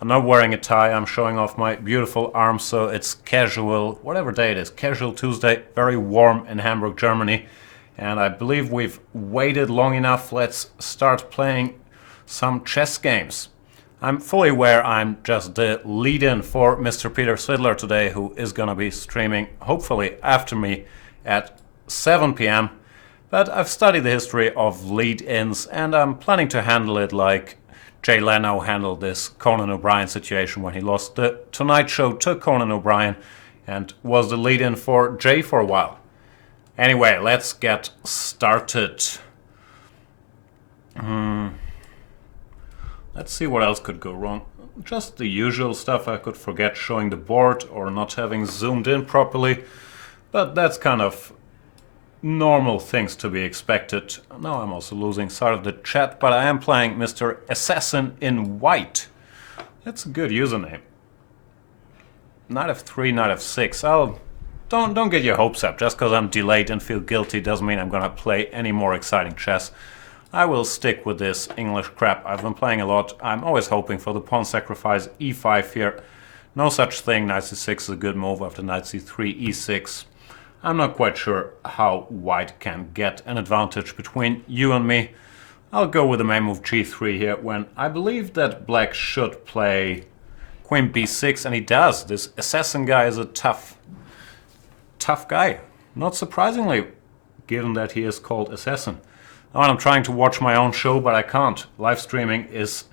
I'm not wearing a tie, I'm showing off my beautiful arms, so it's casual, whatever day it is, casual Tuesday, very warm in Hamburg, Germany. And I believe we've waited long enough. Let's start playing some chess games. I'm fully aware I'm just the lead-in for Mr. Peter Svidler today, who is gonna be streaming, hopefully after me, at 7 p.m. But I've studied the history of lead-ins, and I'm planning to handle it like Jay Leno handled this Conan O'Brien situation when he lost the Tonight Show to Conan O'Brien and was the lead-in for Jay for a while. Anyway, let's get started. Let's see what else could go wrong. Just the usual stuff. I could forget showing the board or not having zoomed in properly, but that's kind of normal things to be expected. Now I'm also losing sight of the chat, but I am playing Mr. Assassin in White. That's a good username. Knight f3, knight f6. Don't get your hopes up. Just because I'm delayed and feel guilty doesn't mean I'm gonna play any more exciting chess. I will stick with this English crap. I've been playing a lot. I'm always hoping for the pawn sacrifice e5 here. No such thing. Knight c6 is a good move after knight c3, e6. I'm not quite sure how white can get an advantage between you and me. I'll go with the main move g3 here when I believe that black should play queen b6, and he does. This assassin guy is a tough guy. Not surprisingly, given that he is called Assassin. Now I'm trying to watch my own show, but I can't. Live streaming is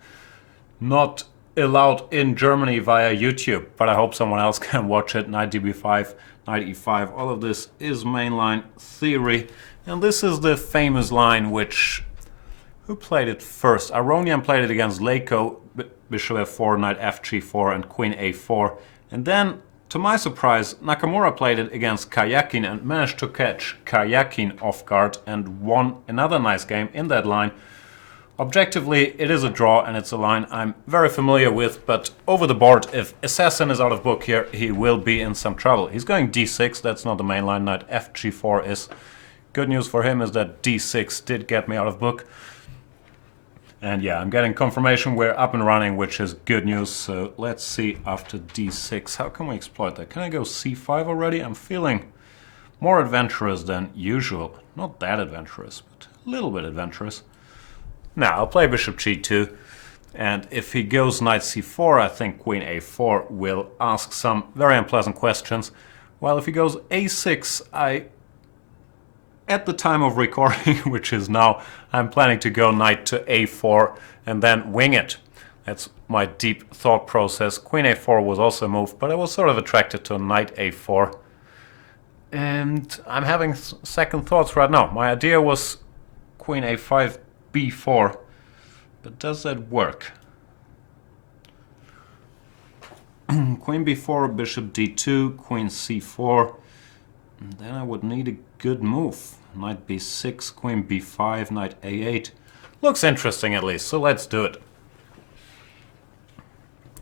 not allowed in Germany via YouTube, but I hope someone else can watch it. Knight db5, knight e5, all of this is mainline theory. And this is the famous line which... Who played it first? Aronian played it against Leiko, bishop f4, knight fg4 and queen a4. And then, to my surprise, Nakamura played it against Karjakin and managed to catch Karjakin off guard and won another nice game in that line. Objectively, it is a draw and it's a line I'm very familiar with, but over the board, if Assassin is out of book here, he will be in some trouble. He's going d6, that's not the main line, knight fg4 is. Good news for him is that d6 did get me out of book. And yeah, I'm getting confirmation we're up and running, which is good news. So let's see after d6. How can we exploit that? Can I go c5 already? I'm feeling more adventurous than usual. Not that adventurous, but a little bit adventurous. Now, I'll play bishop g2, and if he goes knight c4, I think queen a4 will ask some very unpleasant questions. While if he goes a6, at the time of recording, which is now, I'm planning to go knight to a4 and then wing it. That's my deep thought process. Queen a4 was also a move, but I was sort of attracted to knight a4. And I'm having second thoughts right now. My idea was queen a5, b4, but does that work? Queen b4, bishop d2, queen c4, and then I would need a good move. Knight b6, queen b5, knight a8. Looks interesting at least, so let's do it.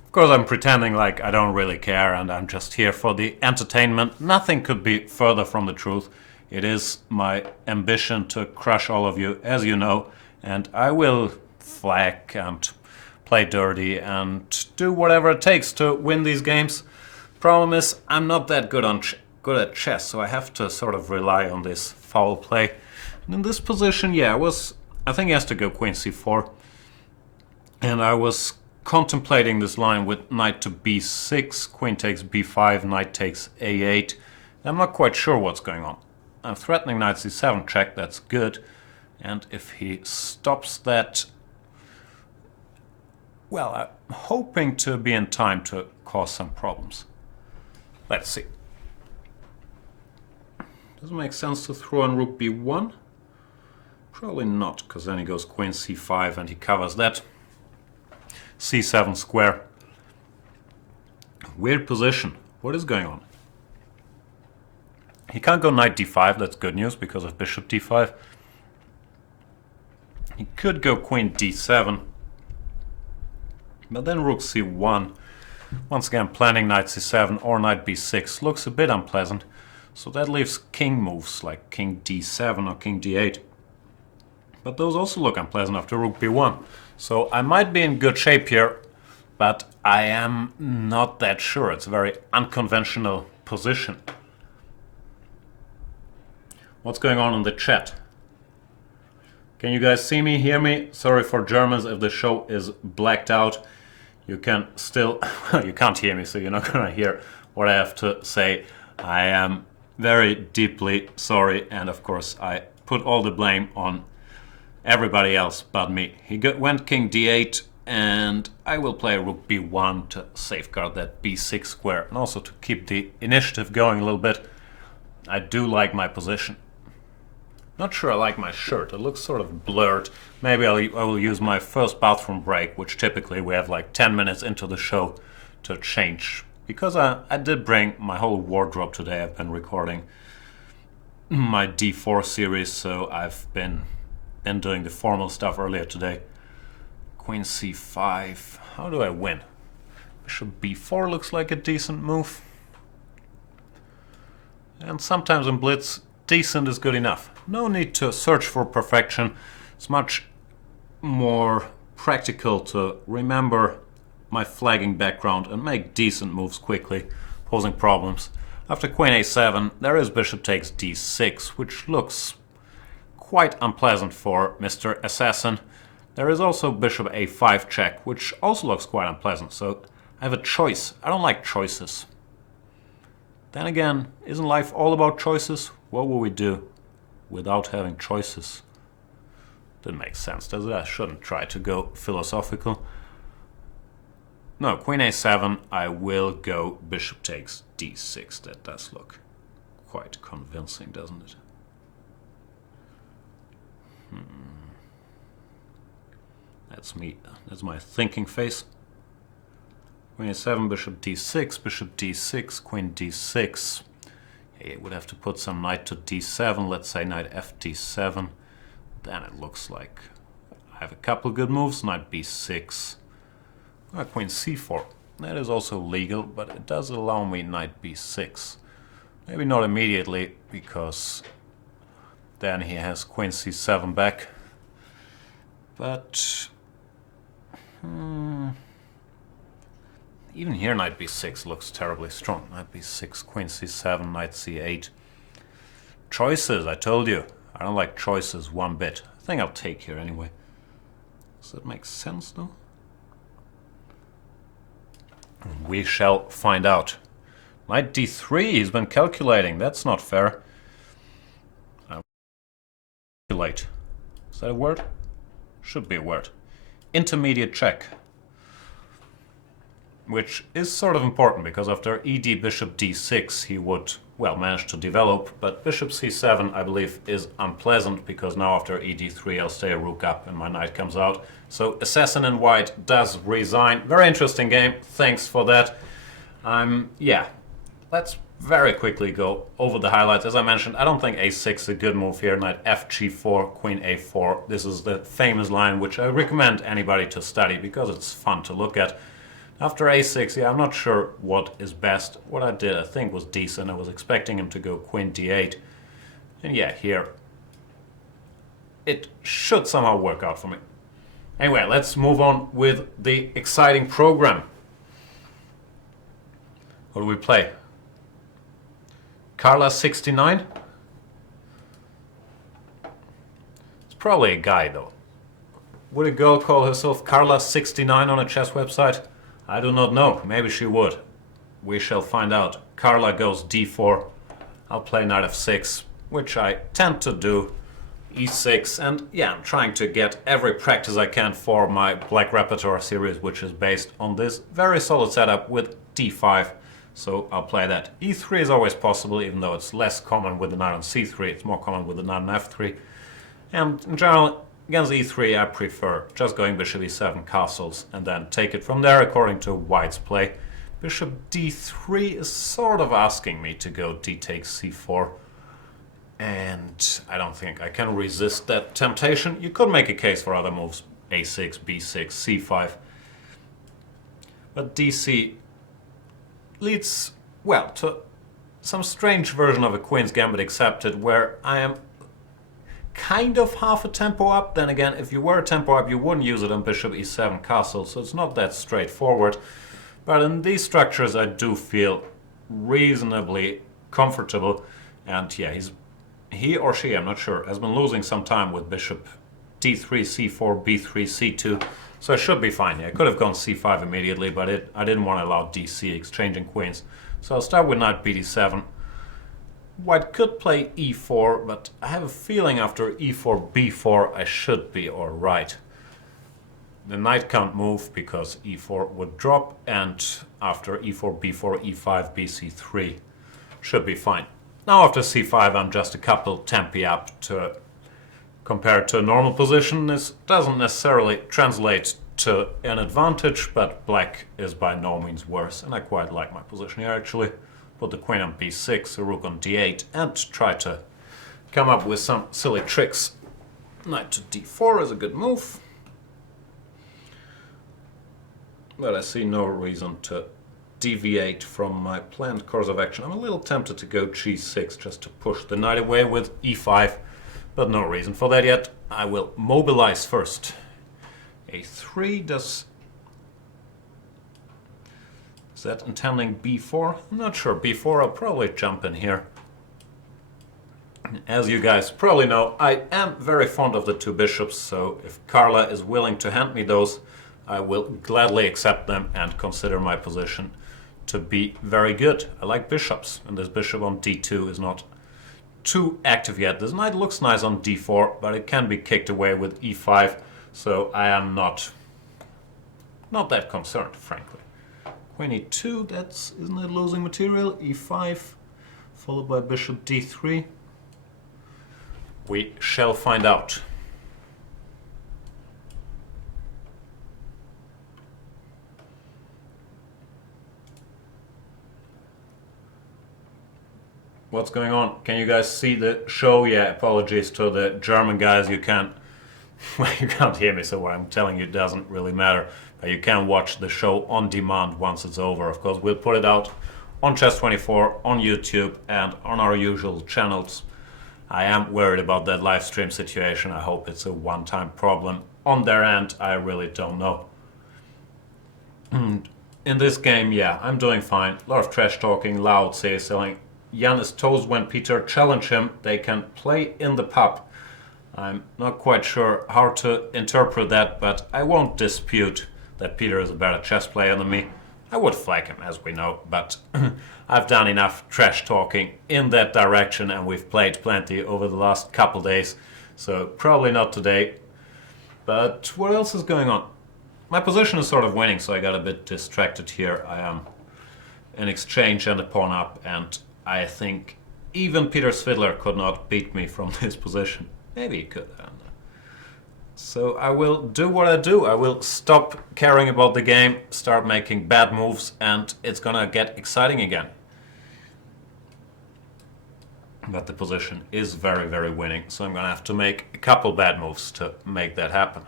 Of course I'm pretending like I don't really care and I'm just here for the entertainment. Nothing could be further from the truth. It is my ambition to crush all of you, as you know. And I will flag and play dirty and do whatever it takes to win these games. Problem is, I'm not that good at chess, so I have to sort of rely on this foul play. And in this position, yeah, I think he has to go queen c4. And I was contemplating this line with knight to b6, queen takes b5, knight takes a8. I'm not quite sure what's going on. I'm threatening knight c7 check, that's good. And if he stops that, well, I'm hoping to be in time to cause some problems. Let's see. Does it make sense to throw in rook b1? Probably not, because then he goes queen c5 and he covers that. c7 square. Weird position. What is going on? He can't go knight d5, that's good news because of bishop d5. He could go queen d7, but then rook c1. Once again, planning knight c7 or knight b6 looks a bit unpleasant. So that leaves king moves like king d7 or king d8. But those also look unpleasant after rook b1. So I might be in good shape here, but I am not that sure. It's a very unconventional position. What's going on in the chat? Can you guys see me, hear me? Sorry for Germans if the show is blacked out. You can still, you can't hear me, so you're not gonna hear what I have to say. I am very deeply sorry, and of course I put all the blame on everybody else but me. He went king d8, and I will play rook b1 to safeguard that b6 square, and also to keep the initiative going a little bit. I do like my position. Not sure I like my shirt. It looks sort of blurred. Maybe I will use my first bathroom break, which typically we have like 10 minutes into the show, to change. Because I did bring my whole wardrobe today. I've been recording my D4 series, so I've been doing the formal stuff earlier today. Queen c5. How do I win? Bishop b4 looks like a decent move. And sometimes in Blitz, decent is good enough. No need to search for perfection. It's much more practical to remember my flagging background and make decent moves quickly, posing problems. After queen a7, there is bishop takes d6, which looks quite unpleasant for Mr. Assassin. There is also bishop a5 check, which also looks quite unpleasant, so I have a choice. I don't like choices. Then again, isn't life all about choices? What will we do without having choices? Didn't make sense, does it? I shouldn't try to go philosophical. No, queen a7, I will go bishop takes d6. That does look quite convincing, doesn't it? That's me. That's my thinking face. Queen a7, bishop d6, queen d6. Yeah, would have to put some knight to d7. Let's say knight f d7. Then it looks like I have a couple good moves. Knight b6. Queen c4. That is also legal, but it does allow me knight b6. Maybe not immediately, because then he has queen c7 back. But even here knight b6 looks terribly strong. Knight b6, queen c7, knight c8. Choices, I told you. I don't like choices one bit. I think I'll take here anyway. Does that make sense though? We shall find out. Knight d3, he's been calculating. That's not fair. Calculate. Is that a word? Should be a word. Intermediate check. Which is sort of important, because after ed bishop d6 he would, well, manage to develop, but bishop c7 I believe is unpleasant, because now after ed3 I'll stay a rook up and my knight comes out. So Assassin in white does resign. Very interesting game, thanks for that. Yeah, let's very quickly go over the highlights. As I mentioned, I don't think a6 is a good move here. Knight f g4, queen a4. This is the famous line which I recommend anybody to study, because it's fun to look at. After a6, yeah, I'm not sure what is best. What I did, I think, was decent. I was expecting him to go queen d8. And yeah, here it should somehow work out for me. Anyway, let's move on with the exciting program. What do we play? Carla 69? It's probably a guy, though. Would a girl call herself Carla 69 on a chess website? I do not know. Maybe she would. We shall find out. Carla goes d4. I'll play knight f6, which I tend to do. e6, and yeah, I'm trying to get every practice I can for my Black Repertoire series, which is based on this very solid setup with d5. So I'll play that. e3 is always possible, even though it's less common with the knight on c3. It's more common with the knight on f3. And in general, against e3 I prefer just going bishop e7 castles and then take it from there according to white's play. Bishop d3 is sort of asking me to go d takes c4, and I don't think I can resist that temptation. You could make a case for other moves, a6, b6, c5, but dc leads, well, to some strange version of a Queen's Gambit accepted, where I am kind of half a tempo up. Then again, if you were a tempo up, you wouldn't use it on bishop e7 castle, so it's not that straightforward. But in these structures, I do feel reasonably comfortable. And yeah, he or she, I'm not sure, has been losing some time with bishop d3, c4, b3, c2. So I should be fine. Yeah, I could have gone c5 immediately, but I didn't want to allow dc, exchanging queens. So I'll start with knight bd7. White could play e4, but I have a feeling after e4, b4, I should be alright. The knight can't move because e4 would drop, and after e4, b4, e5, bc3 should be fine. Now after c5, I'm just a couple tempi up to compared to a normal position. This doesn't necessarily translate to an advantage, but black is by no means worse, and I quite like my position here actually. Put the queen on b6, a rook on d8, and try to come up with some silly tricks. Knight to d4 is a good move, but I see no reason to deviate from my planned course of action. I'm a little tempted to go g6 just to push the knight away with e5, but no reason for that yet. I will mobilize first. a3 does... Is that intending b4? I'm not sure. b4, I'll probably jump in here. As you guys probably know, I am very fond of the two bishops, so if Carla is willing to hand me those, I will gladly accept them and consider my position to be very good. I like bishops, and this bishop on d2 is not too active yet. This knight looks nice on d4, but it can be kicked away with e5, so I am not that concerned, frankly. Queen e2, isn't it losing material? e5, followed by bishop d3. We shall find out. What's going on? Can you guys see the show? Yeah, apologies to the German guys. You can't hear me, so what I'm telling you doesn't really matter. But you can watch the show on demand once it's over. Of course, we'll put it out on Chess24, on YouTube, and on our usual channels. I am worried about that live stream situation. I hope it's a one-time problem on their end. I really don't know. In this game, yeah, I'm doing fine. A lot of trash talking, loud, saying Jan is toast when Peter challenge him. They can play in the pub. I'm not quite sure how to interpret that, but I won't dispute that Peter is a better chess player than me. I would flag him, as we know, but I've done enough trash talking in that direction, and we've played plenty over the last couple days, so probably not today. But what else is going on? My position is sort of winning, so I got a bit distracted here. I am in exchange and a pawn up, and I think even Peter Svidler could not beat me from this position. Maybe he could, I don't know. So I will do what I do. I will stop caring about the game, start making bad moves, and it's gonna get exciting again. But the position is very, very winning, so I'm gonna have to make a couple bad moves to make that happen.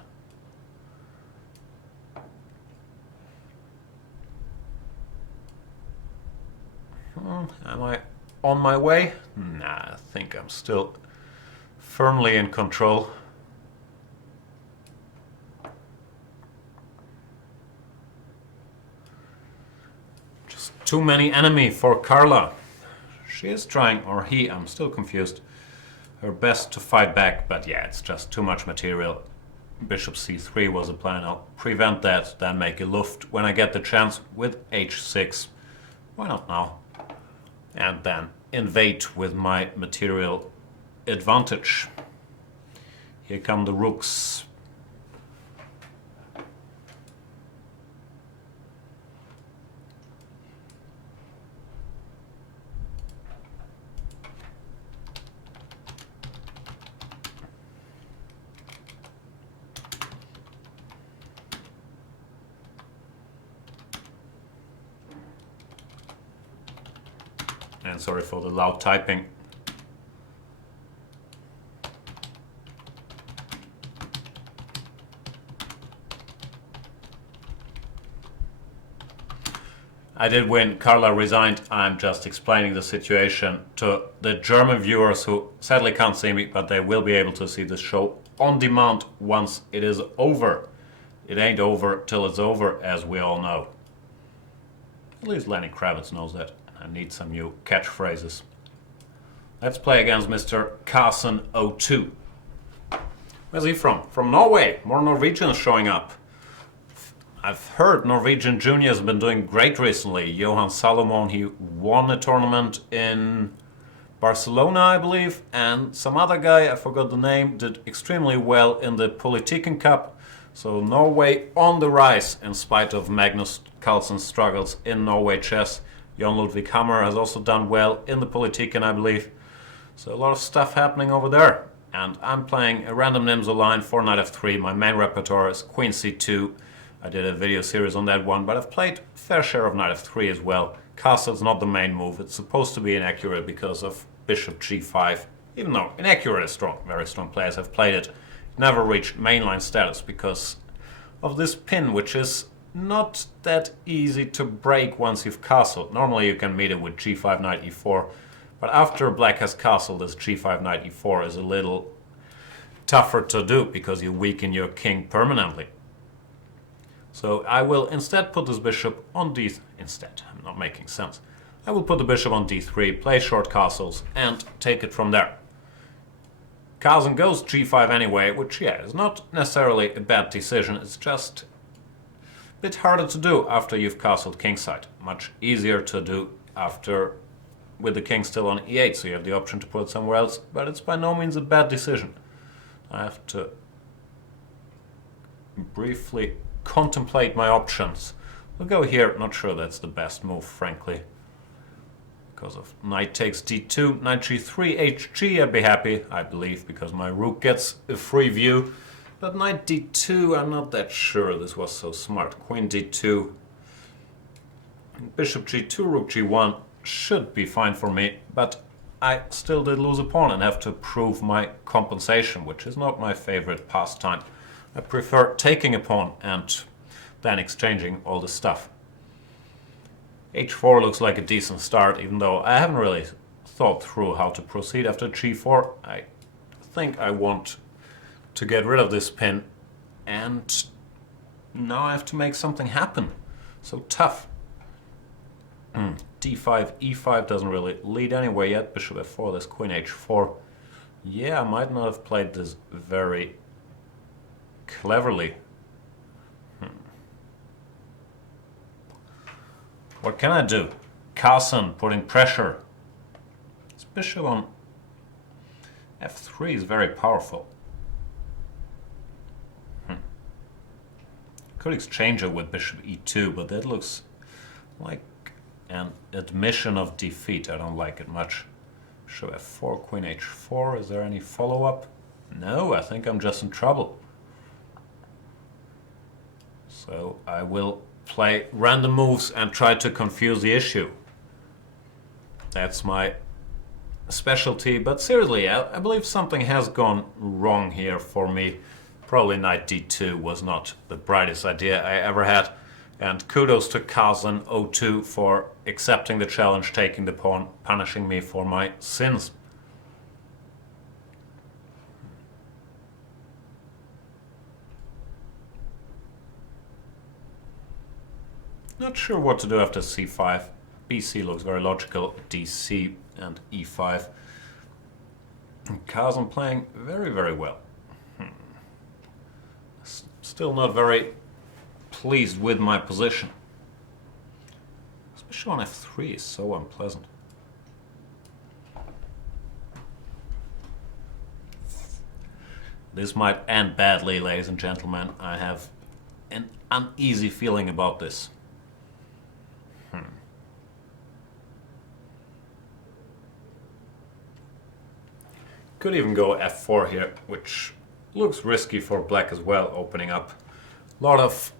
Am I on my way? Nah, I think I'm still firmly in control. Just too many enemy for Carla. She is trying, or he, I'm still confused, her best to fight back, but yeah, it's just too much material. Bishop c3 was a plan. I'll prevent that, then make a luft when I get the chance with h6. Why not now? And then invade with my material advantage. Here come the rooks. And sorry for the loud typing. I did win. Carla resigned. I'm just explaining the situation to the German viewers who sadly can't see me, but they will be able to see the show on demand once it is over. It ain't over till it's over, as we all know. At least Lenny Kravitz knows that. I need some new catchphrases. Let's play against Mr. Carson02. Where's he from? From Norway. More Norwegians showing up. I've heard Norwegian Junior has been doing great recently. Johan Salomon, he won a tournament in Barcelona, I believe, and some other guy, I forgot the name, did extremely well in the Politiken Cup. So Norway on the rise in spite of Magnus Carlsen's struggles in Norway chess. Jon Ludvig Hammer has also done well in the Politiken, I believe. So a lot of stuff happening over there. And I'm playing a random Nimzo line for knight f3. My main repertoire is queen c2. I did a video series on that one, but I've played a fair share of knight f3 as well. Castle's not the main move. It's supposed to be inaccurate because of bishop g5. Even though inaccurate is strong, very strong players have played it. It never reached mainline status because of this pin, which is not that easy to break once you've castled. Normally you can meet it with g5, knight e4. But after black has castled, this g5, knight e4 is a little tougher to do because you weaken your king permanently. So I will instead put this bishop on d... Instead, I'm not making sense. I will put the bishop on d3, play short castles, and take it from there. Carlsen goes g5 anyway, which, yeah, is not necessarily a bad decision. It's just a bit harder to do after you've castled kingside. Much easier to do after... with the king still on e8, so you have the option to put it somewhere else, but it's by no means a bad decision. I have to briefly contemplate my options. We'll go here, not sure that's the best move, frankly. Because of knight takes d2, knight g3, hg, I'd be happy, I believe, because my rook gets a free view. But knight d2, I'm not that sure this was so smart. Queen d2, bishop g2, rook g1, should be fine for me, but I still did lose a pawn and have to prove my compensation, which is not my favorite pastime. I prefer taking a pawn and then exchanging all the stuff. h4 looks like a decent start, even though I haven't really thought through how to proceed after g4. I think I want to get rid of this pin, and now I have to make something happen. So tough. d5, e5 doesn't really lead anywhere yet. Bishop f4, there's queen h4. Yeah, I might not have played this very cleverly. What can I do? Carlsen putting pressure. This bishop on f3 is very powerful. Could exchange it with bishop e2, but that looks like an admission of defeat. I don't like it much. Bishop f4, queen h4. Is there any follow-up? No, I think I'm just in trouble. So I will play random moves and try to confuse the issue. That's my specialty, but seriously, I believe something has gone wrong here for me. Probably knight d2 was not the brightest idea I ever had. And kudos to Carlsen02 for accepting the challenge, taking the pawn, punishing me for my sins. Not sure what to do after c5. bc looks very logical, dc and e5. Carlsen playing very, very well. Still not very pleased with my position. Especially on f3 is so unpleasant. This might end badly, ladies and gentlemen. I have an uneasy feeling about this. Could even go f4 here, which looks risky for black as well, opening up a lot of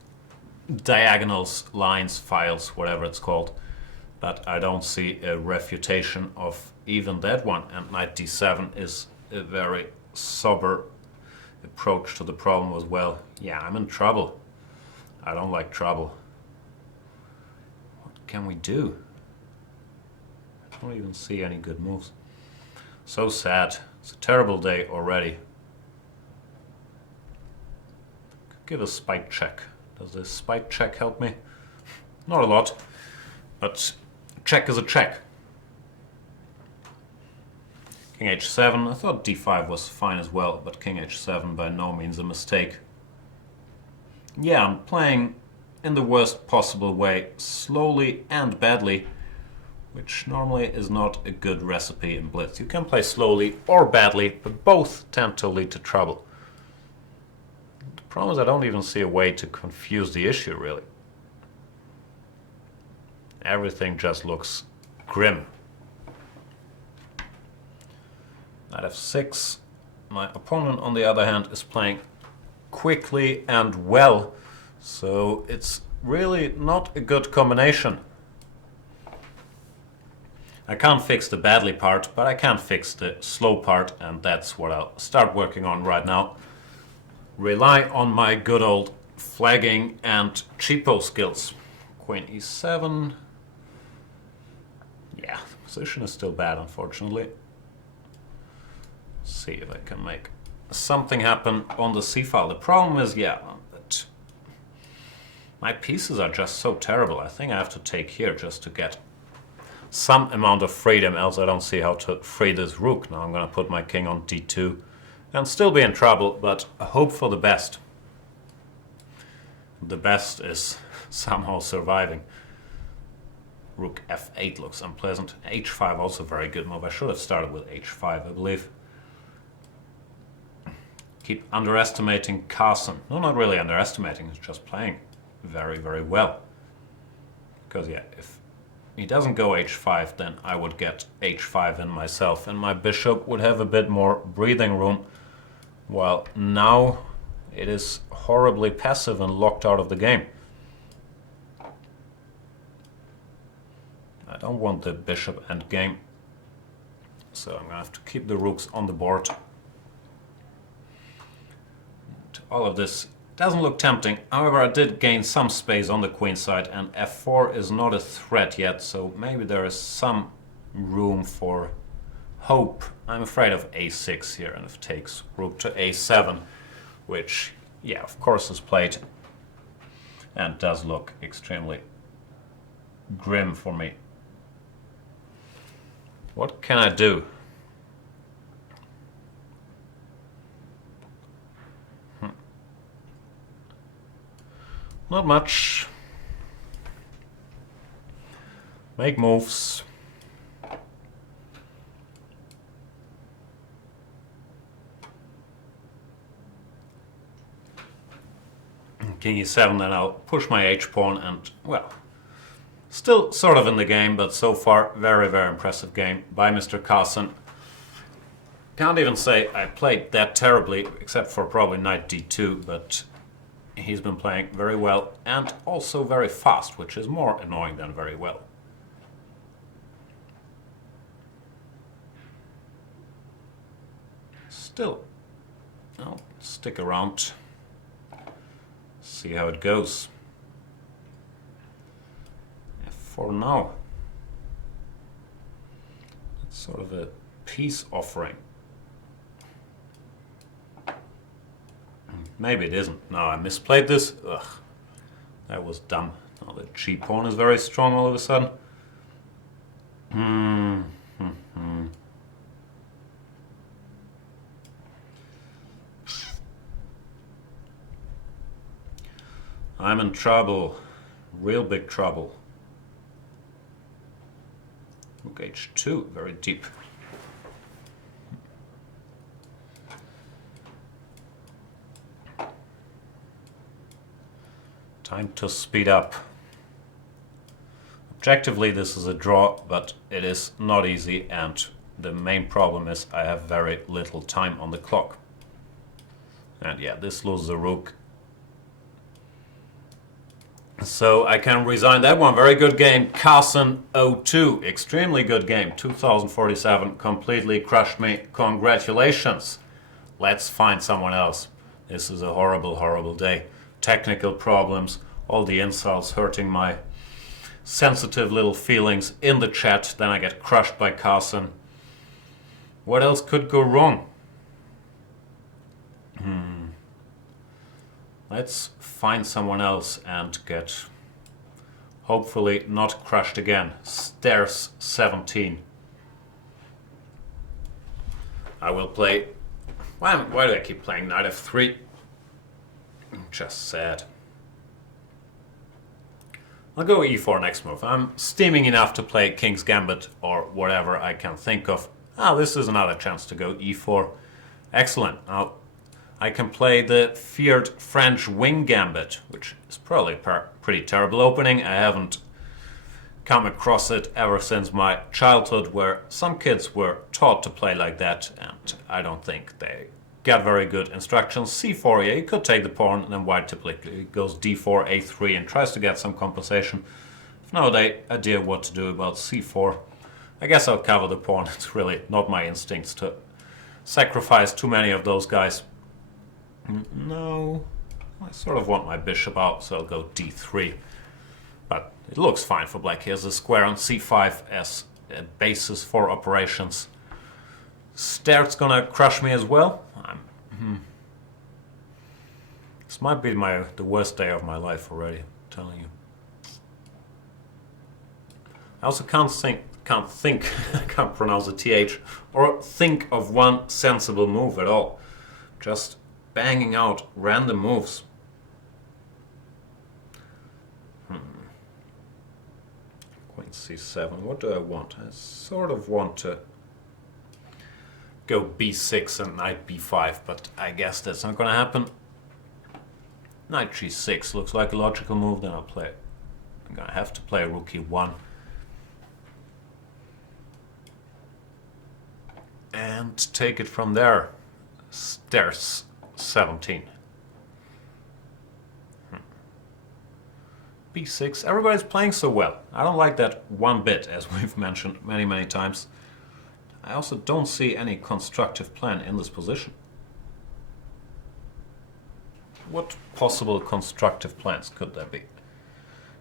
diagonals, lines, files, whatever it's called. But I don't see a refutation of even that one. And knight d7 is a very sober approach to the problem as well. Yeah, I'm in trouble. I don't like trouble. What can we do? I don't even see any good moves. So sad. It's a terrible day already. Give a spike check. Does this spike check help me? Not a lot, but check is a check. King h7. I thought d5 was fine as well, but king h7 by no means a mistake. Yeah, I'm playing in the worst possible way, slowly and badly, which normally is not a good recipe in Blitz. You can play slowly or badly, but both tend to lead to trouble. The problem is I don't even see a way to confuse the issue, really. Everything just looks grim. Knight f6. My opponent, on the other hand, is playing quickly and well, so it's really not a good combination. I can't fix the badly part, but I can fix the slow part, and that's what I'll start working on right now. Rely on my good old flagging and cheapo skills. Queen e7. Yeah, the position is still bad, unfortunately. See if I can make something happen on the c-file. The problem is, yeah, that my pieces are just so terrible. I think I have to take here just to get some amount of freedom, else I don't see how to free this rook. Now I'm going to put my king on d2 and still be in trouble, but hope for the best. The best is somehow surviving. Rook f8 looks unpleasant. h5 also very good move. I should have started with h5, I believe. Keep underestimating Carson. No, not really underestimating, he's just playing very, very well. Because yeah, if he doesn't go h5, then I would get h5 in myself, and my bishop would have a bit more breathing room, while now it is horribly passive and locked out of the game. I don't want the bishop endgame, so I'm going to have to keep the rooks on the board. All of this doesn't look tempting. However, I did gain some space on the queen side, and f4 is not a threat yet, so maybe there is some room for hope. I'm afraid of a6 here, and if it takes rook to a7, which, yeah, of course is played, and does look extremely grim for me. What can I do? Not much. Make moves. King e7, then I'll push my h-pawn and, well, still sort of in the game, but so far very, very impressive game by Mr. Carson. Can't even say I played that terribly, except for probably knight d2, but he's been playing very well and also very fast, which is more annoying than very well. Still, I'll stick around, see how it goes. For now, it's sort of a peace offering. Maybe it isn't. No, I misplayed this. Ugh, that was dumb. Now the g-pawn is very strong all of a sudden. I'm in trouble. Real big trouble. Rook h2, very deep. Time to speed up. Objectively, this is a draw, but it is not easy, and the main problem is I have very little time on the clock. And yeah, this loses a rook. So I can resign that one. Very good game. Carson 0-2. Extremely good game. 2047. Completely crushed me. Congratulations. Let's find someone else. This is a horrible, horrible day. Technical problems. All the insults hurting my sensitive little feelings in the chat, then I get crushed by Carson. What else could go wrong? Let's find someone else and get, hopefully not crushed again. Stairs 17. I will play... Why do I keep playing knight f3? Just sad. I'll go e4 next move. I'm steaming enough to play King's Gambit or whatever I can think of. This is another chance to go e4. Excellent. Now I can play the feared French wing gambit, which is probably a pretty terrible opening. I haven't come across it ever since my childhood, where some kids were taught to play like that, and I don't think they got very good instructions. c4, yeah, you could take the pawn, and then white typically goes d4, a3, and tries to get some compensation. I've no idea what to do about c4. I guess I'll cover the pawn. It's really not my instincts to sacrifice too many of those guys. No, I sort of want my bishop out, so I'll go d3. But it looks fine for black. He has a square on c5 as a basis for operations. Stairs gonna crush me as well. This might be the worst day of my life already, I'm telling you. I also can't pronounce the th, or think of one sensible move at all. Just banging out random moves. Queen c7, what do I want? I sort of want to go b6 and knight b5, but I guess that's not gonna happen. Knight g6 looks like a logical move, then I'm gonna have to play rook e1. And take it from there. Stairs 17. b6, everybody's playing so well. I don't like that one bit, as we've mentioned many times. I also don't see any constructive plan in this position. What possible constructive plans could there be?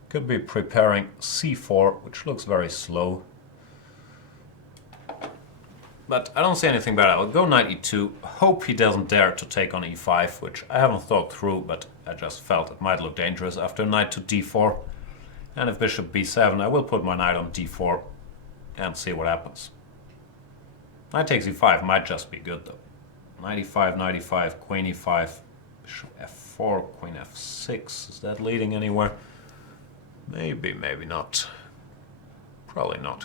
Could be preparing c4, which looks very slow. But I don't see anything better. I'll go knight e2, hope he doesn't dare to take on e5, which I haven't thought through, but I just felt it might look dangerous after knight to d4. And if bishop b7, I will put my knight on d4 and see what happens. Knight takes e5 might just be good though. Knight e5, knight e5, queen e5, bishop f4, queen f6. Is that leading anywhere? Maybe, maybe not. Probably not.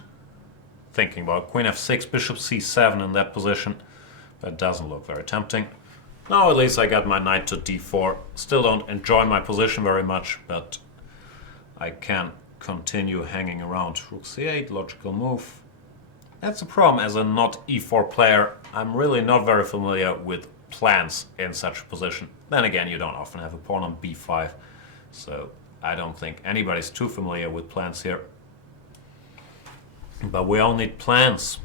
Thinking about queen f6, bishop c7 in that position. That doesn't look very tempting. Now at least I got my knight to d4. Still don't enjoy my position very much, but I can continue hanging around. Rook c8, logical move. That's the problem as a not e4 player. I'm really not very familiar with plans in such a position. Then again, you don't often have a pawn on b5, so I don't think anybody's too familiar with plans here. But we all need plans.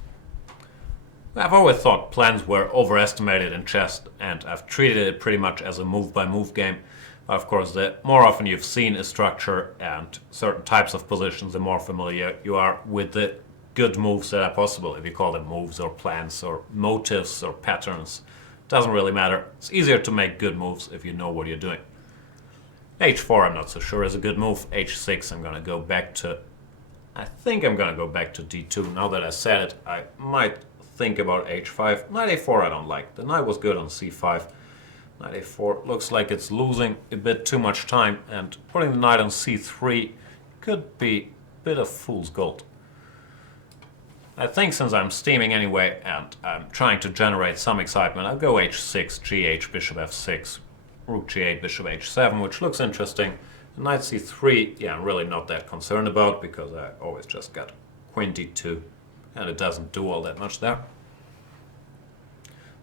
I've always thought plans were overestimated in chess, and I've treated it pretty much as a move-by-move game. Of course, the more often you've seen a structure and certain types of positions, the more familiar you are with the good moves that are possible. If you call them moves or plans or motives or patterns, doesn't really matter. It's easier to make good moves if you know what you're doing. h4 I'm not so sure is a good move. h6 I'm going to go back to... I think I'm going to go back to d2. Now that I said it, I might think about h5. Knight a4 I don't like. The knight was good on c5. Knight a4 looks like it's losing a bit too much time, and putting the knight on c3 could be a bit of fool's gold. I think since I'm steaming anyway and I'm trying to generate some excitement, I'll go h6, gh, bishop f6, rook g8, bishop h7, which looks interesting. Knight c3, yeah, I'm really not that concerned about because I always just got queen d2 and it doesn't do all that much there.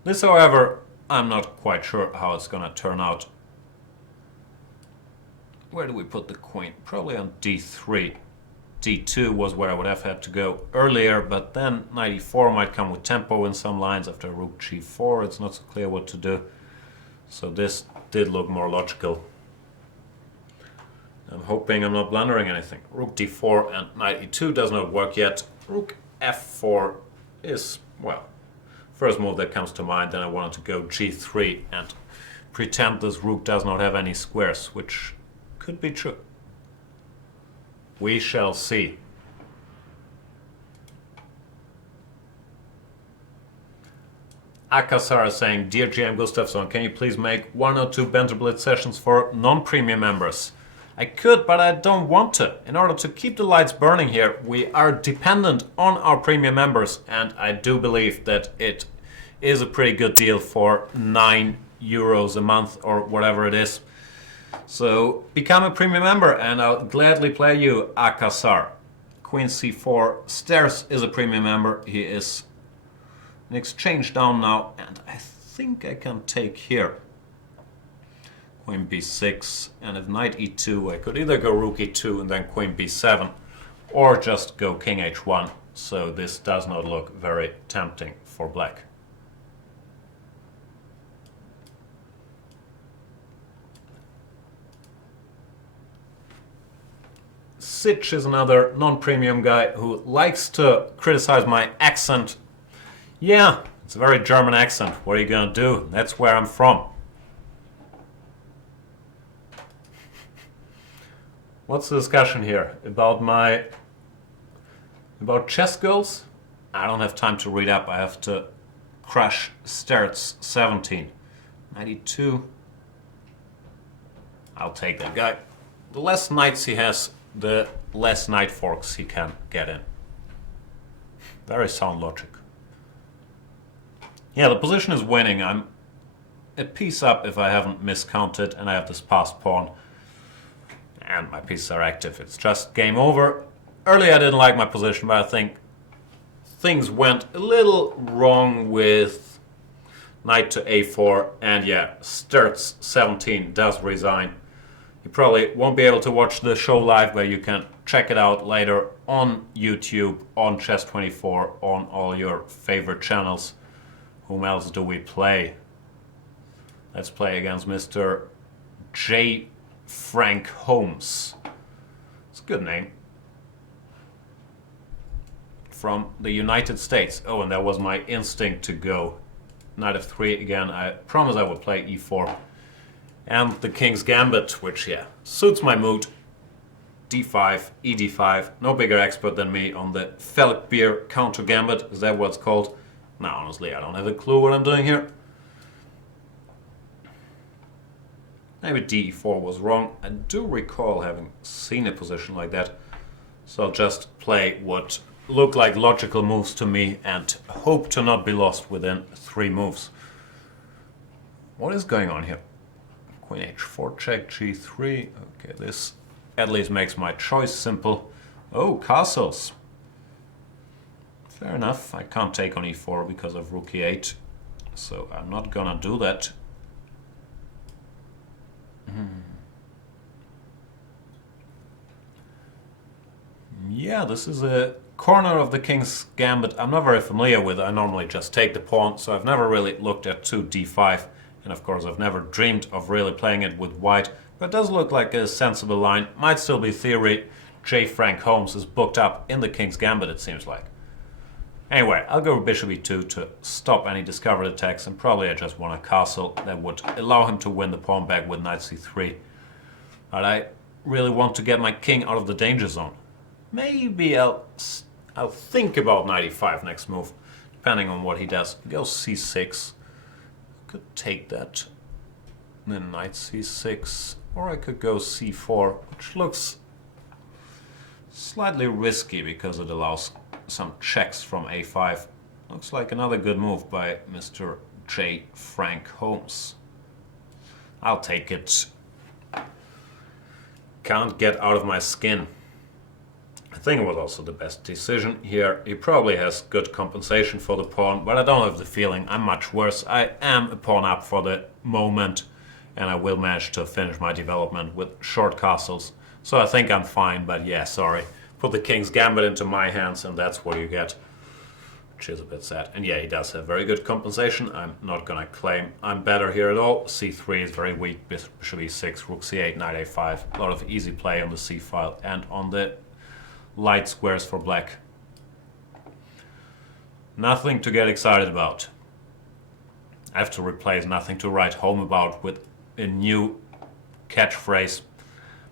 This, however, I'm not quite sure how it's gonna turn out. Where do we put the queen? Probably on d3. d2 was where I would have had to go earlier, but then knight e4 might come with tempo in some lines. After rook g4, it's not so clear what to do. So this did look more logical. I'm hoping I'm not blundering anything. Rook d4 and knight e2 does not work yet. Rook f4 is, well, first move that comes to mind. Then I wanted to go g3 and pretend this rook does not have any squares, which could be true. We shall see. Akasar is saying, Dear Jan Gustafsson, can you please make 1 or 2 Banter Blitz sessions for non-premium members? I could, but I don't want to. In order to keep the lights burning here, we are dependent on our premium members, and I do believe that it is a pretty good deal for €9 a month or whatever it is. So become a premium member and I'll gladly play you, Akasar. Queen c4. Stairs is a premium member. He is an exchange down now, and I think I can take here. Queen b6, and if knight e2, I could either go rook e2 and then queen b7, or just go king h1. So this does not look very tempting for black. Sitch is another non-premium guy who likes to criticize my accent. Yeah, it's a very German accent. What are you gonna do? That's where I'm from. What's the discussion here? About chess goals? I don't have time to read up. I have to crush Stertz 17. 92. I'll take that guy. The less knights he has, the less knight forks he can get in. Very sound logic. Yeah, the position is winning. I'm a piece up if I haven't miscounted, and I have this passed pawn. And my pieces are active. It's just game over. Earlier I didn't like my position, but I think things went a little wrong with knight to a4. And yeah, Stertz 17 does resign. You probably won't be able to watch the show live, but you can check it out later on YouTube, on Chess24, on all your favorite channels. Whom else do we play? Let's play against Mr. J. Frank Holmes. It's a good name. From the United States. Oh, and that was my instinct to go knight f3 again. I promised I would play e4. And the King's Gambit, which, yeah, suits my mood. d5, ed5. No bigger expert than me on the Feldbeer counter gambit. Is that what it's called? No, honestly, I don't have a clue what I'm doing here. Maybe d4 was wrong. I do recall having seen a position like that. So I'll just play what look like logical moves to me and hope to not be lost within 3 moves. What is going on here? Queen h4 check, g3. Okay, this at least makes my choice simple. Oh, castles. Fair enough. I can't take on e4 because of rook e8. So I'm not gonna do that. Yeah, this is a corner of the King's Gambit I'm not very familiar with. I normally just take the pawn, so I've never really looked at 2d5. And of course I've never dreamed of really playing it with white. But it does look like a sensible line. Might still be theory. J. Frank Holmes is booked up in the King's Gambit, it seems like. Anyway, I'll go bishop e2 to stop any discovered attacks, and probably I just want a castle that would allow him to win the pawn back with knight c3. But I really want to get my king out of the danger zone. Maybe I'll think about knight e5 next move, depending on what he does. Go c6. Could take that. And then knight c6. Or I could go c4, which looks slightly risky because it allows some checks from a5. Looks like another good move by Mr. J. Frank Holmes. I'll take it. Can't get out of my skin. I think it was also the best decision here. He probably has good compensation for the pawn, but I don't have the feeling I'm much worse. I am a pawn up for the moment, and I will manage to finish my development with short castles. So I think I'm fine, but yeah, sorry. Put the King's Gambit into my hands, and that's what you get. which is a bit sad. And yeah, he does have very good compensation. I'm not gonna claim I'm better here at all. c3 is very weak, bishop e6, rook c8, knight a5. A lot of easy play on the c file and on the light squares for black. Nothing to get excited about. I have to replace nothing to write home about with a new catchphrase.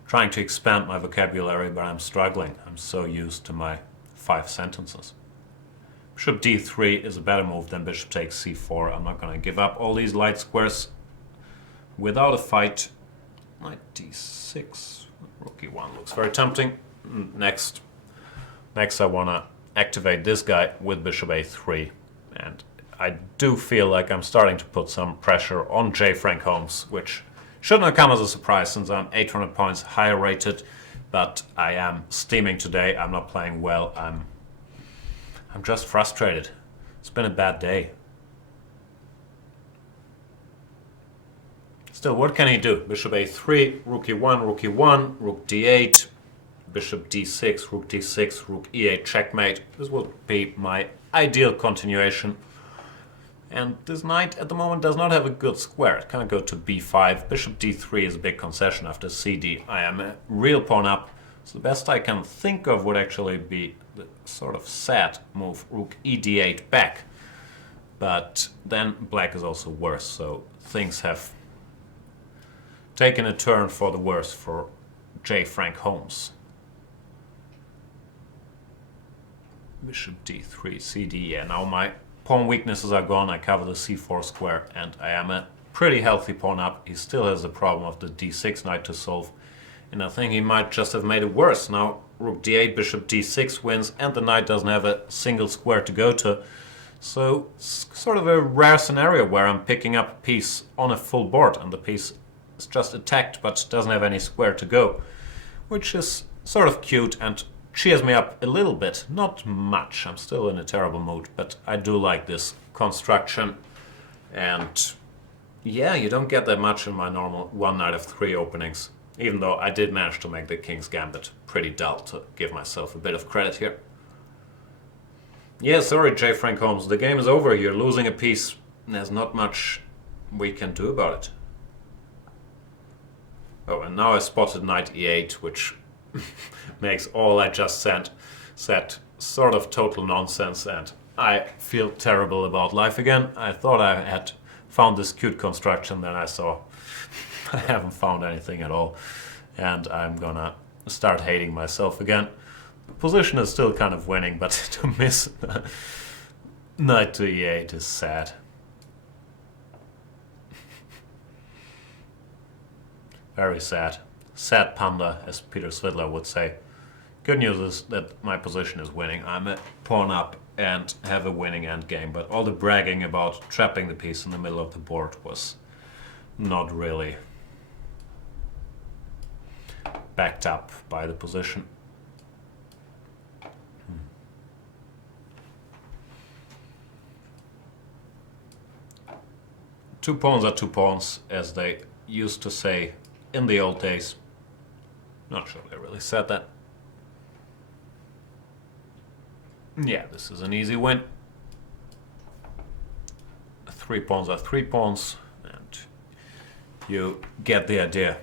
Trying to expand my vocabulary, but I'm struggling. I'm so used to my 5 sentences. Bishop d3 is a better move than bishop takes c4. I'm not going to give up all these light squares without a fight. Knight d6. Rook e1 looks very tempting. Next I want to activate this guy with bishop a3. And I do feel like I'm starting to put some pressure on J. Frank Holmes, which shouldn't have come as a surprise since I'm 800 points higher rated, but I am steaming today. I'm not playing well. I'm just frustrated. It's been a bad day. Still, what can he do? Bishop a3, rook e1, rook d8, bishop d6, rook e8, checkmate. This would be my ideal continuation. And this knight at the moment does not have a good square. It can't go to b5. Bishop d3 is a big concession after cd. I am a real pawn up. So the best I can think of would actually be the sort of sad move, rook e d8 back. But then black is also worse, so things have taken a turn for the worse for J. Frank Holmes. Bishop d3, cd, yeah, now my pawn weaknesses are gone. I cover the c4 square and I am a pretty healthy pawn up. He still has the problem of the d6 knight to solve. And I think he might just have made it worse. Now rook d8, bishop d6 wins and the knight doesn't have a single square to go to. So it's sort of a rare scenario where I'm picking up a piece on a full board and the piece is just attacked but doesn't have any square to go. Which is sort of cute and cheers me up a little bit. Not much. I'm still in a terrible mood, but I do like this construction. And yeah, you don't get that much in my normal 1 knight f3 openings. Even though I did manage to make the King's Gambit pretty dull, to give myself a bit of credit here. Yeah, sorry J. Frank Holmes, the game is over. You're losing a piece. There's not much we can do about it. Oh, and now I spotted knight e8, which makes all I just said sort of total nonsense, and I feel terrible about life again. I thought I had found this cute construction, then I saw I haven't found anything at all, and I'm gonna start hating myself again. The position is still kind of winning, but to miss knight to e8 is sad. Very sad. Sad panda, as Peter Svidler would say. Good news is that my position is winning. I'm a pawn up and have a winning endgame, but all the bragging about trapping the piece in the middle of the board was not really backed up by the position. Two pawns are two pawns, as they used to say in the old days. Not sure they really said that. Yeah, this is an easy win. 3 pawns are 3 pawns, and you get the idea.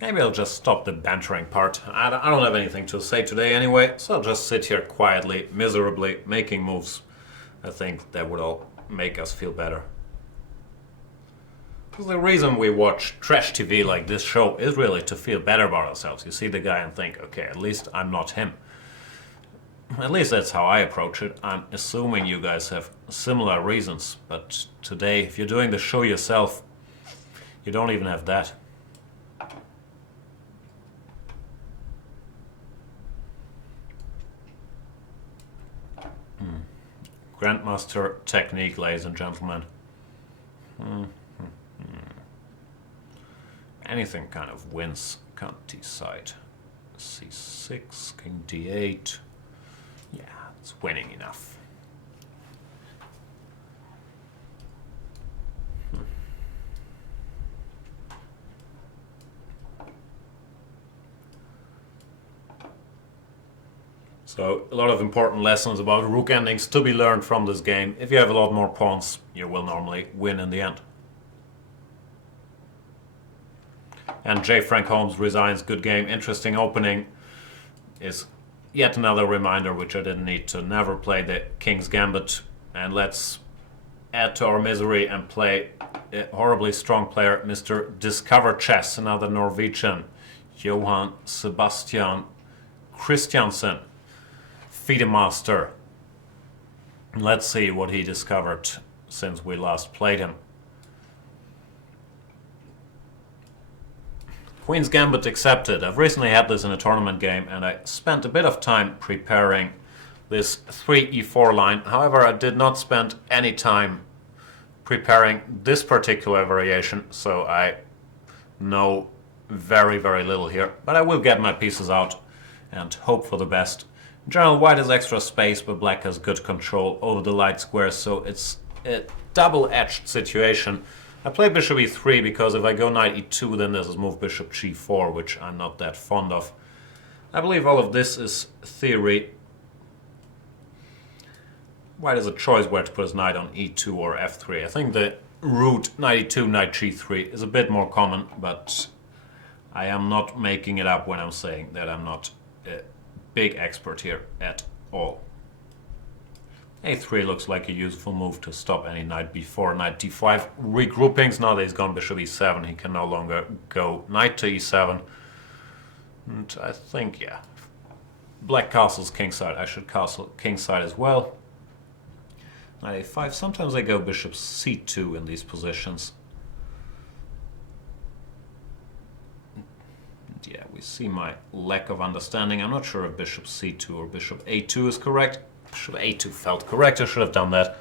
Maybe I'll just stop the bantering part. I don't have anything to say today anyway, so I'll just sit here quietly, miserably, making moves. I think that would all make us feel better. Because the reason we watch trash TV like this show is really to feel better about ourselves. You see the guy and think, okay, at least I'm not him. At least that's how I approach it. I'm assuming you guys have similar reasons, but today, if you're doing the show yourself, you don't even have that. Grandmaster technique, ladies and gentlemen. Anything kind of wins. Can't decide. c6, king d8. Yeah, it's winning enough. So a lot of important lessons about rook endings to be learned from this game. If you have a lot more pawns, you will normally win in the end. And J. Frank Holmes resigns. Good game. Interesting opening. Is yet another reminder, which I didn't need to. Never play the King's Gambit. And let's add to our misery and play a horribly strong player, Mr. Discover Chess, another Norwegian, Johan Sebastian Christiansen, FIDE master. Let's see what he discovered since we last played him. Queen's Gambit accepted. I've recently had this in a tournament game and I spent a bit of time preparing this 3e4 line. However, I did not spend any time preparing this particular variation, so I know very, very little here. But I will get my pieces out and hope for the best. In general, white has extra space, but black has good control over the light squares, so it's a double-edged situation. I play bishop e3 because if I go knight e2, then this is move bishop g4, which I'm not that fond of. I believe all of this is theory. White has a choice where to put his knight on e2 or f3. I think the route knight e2, knight g3 is a bit more common, but I am not making it up when I'm saying that I'm not a big expert here at all. a3 looks like a useful move to stop any knight b4, knight d5 regroupings. Now that he's gone bishop e7, he can no longer go knight to e7. And I think, yeah, black castles kingside. I should castle kingside as well. Knight a5. Sometimes I go bishop c2 in these positions. Yeah, we see my lack of understanding. I'm not sure if bishop c2 or bishop a2 is correct. Bishop a2 felt correct. I should have done that.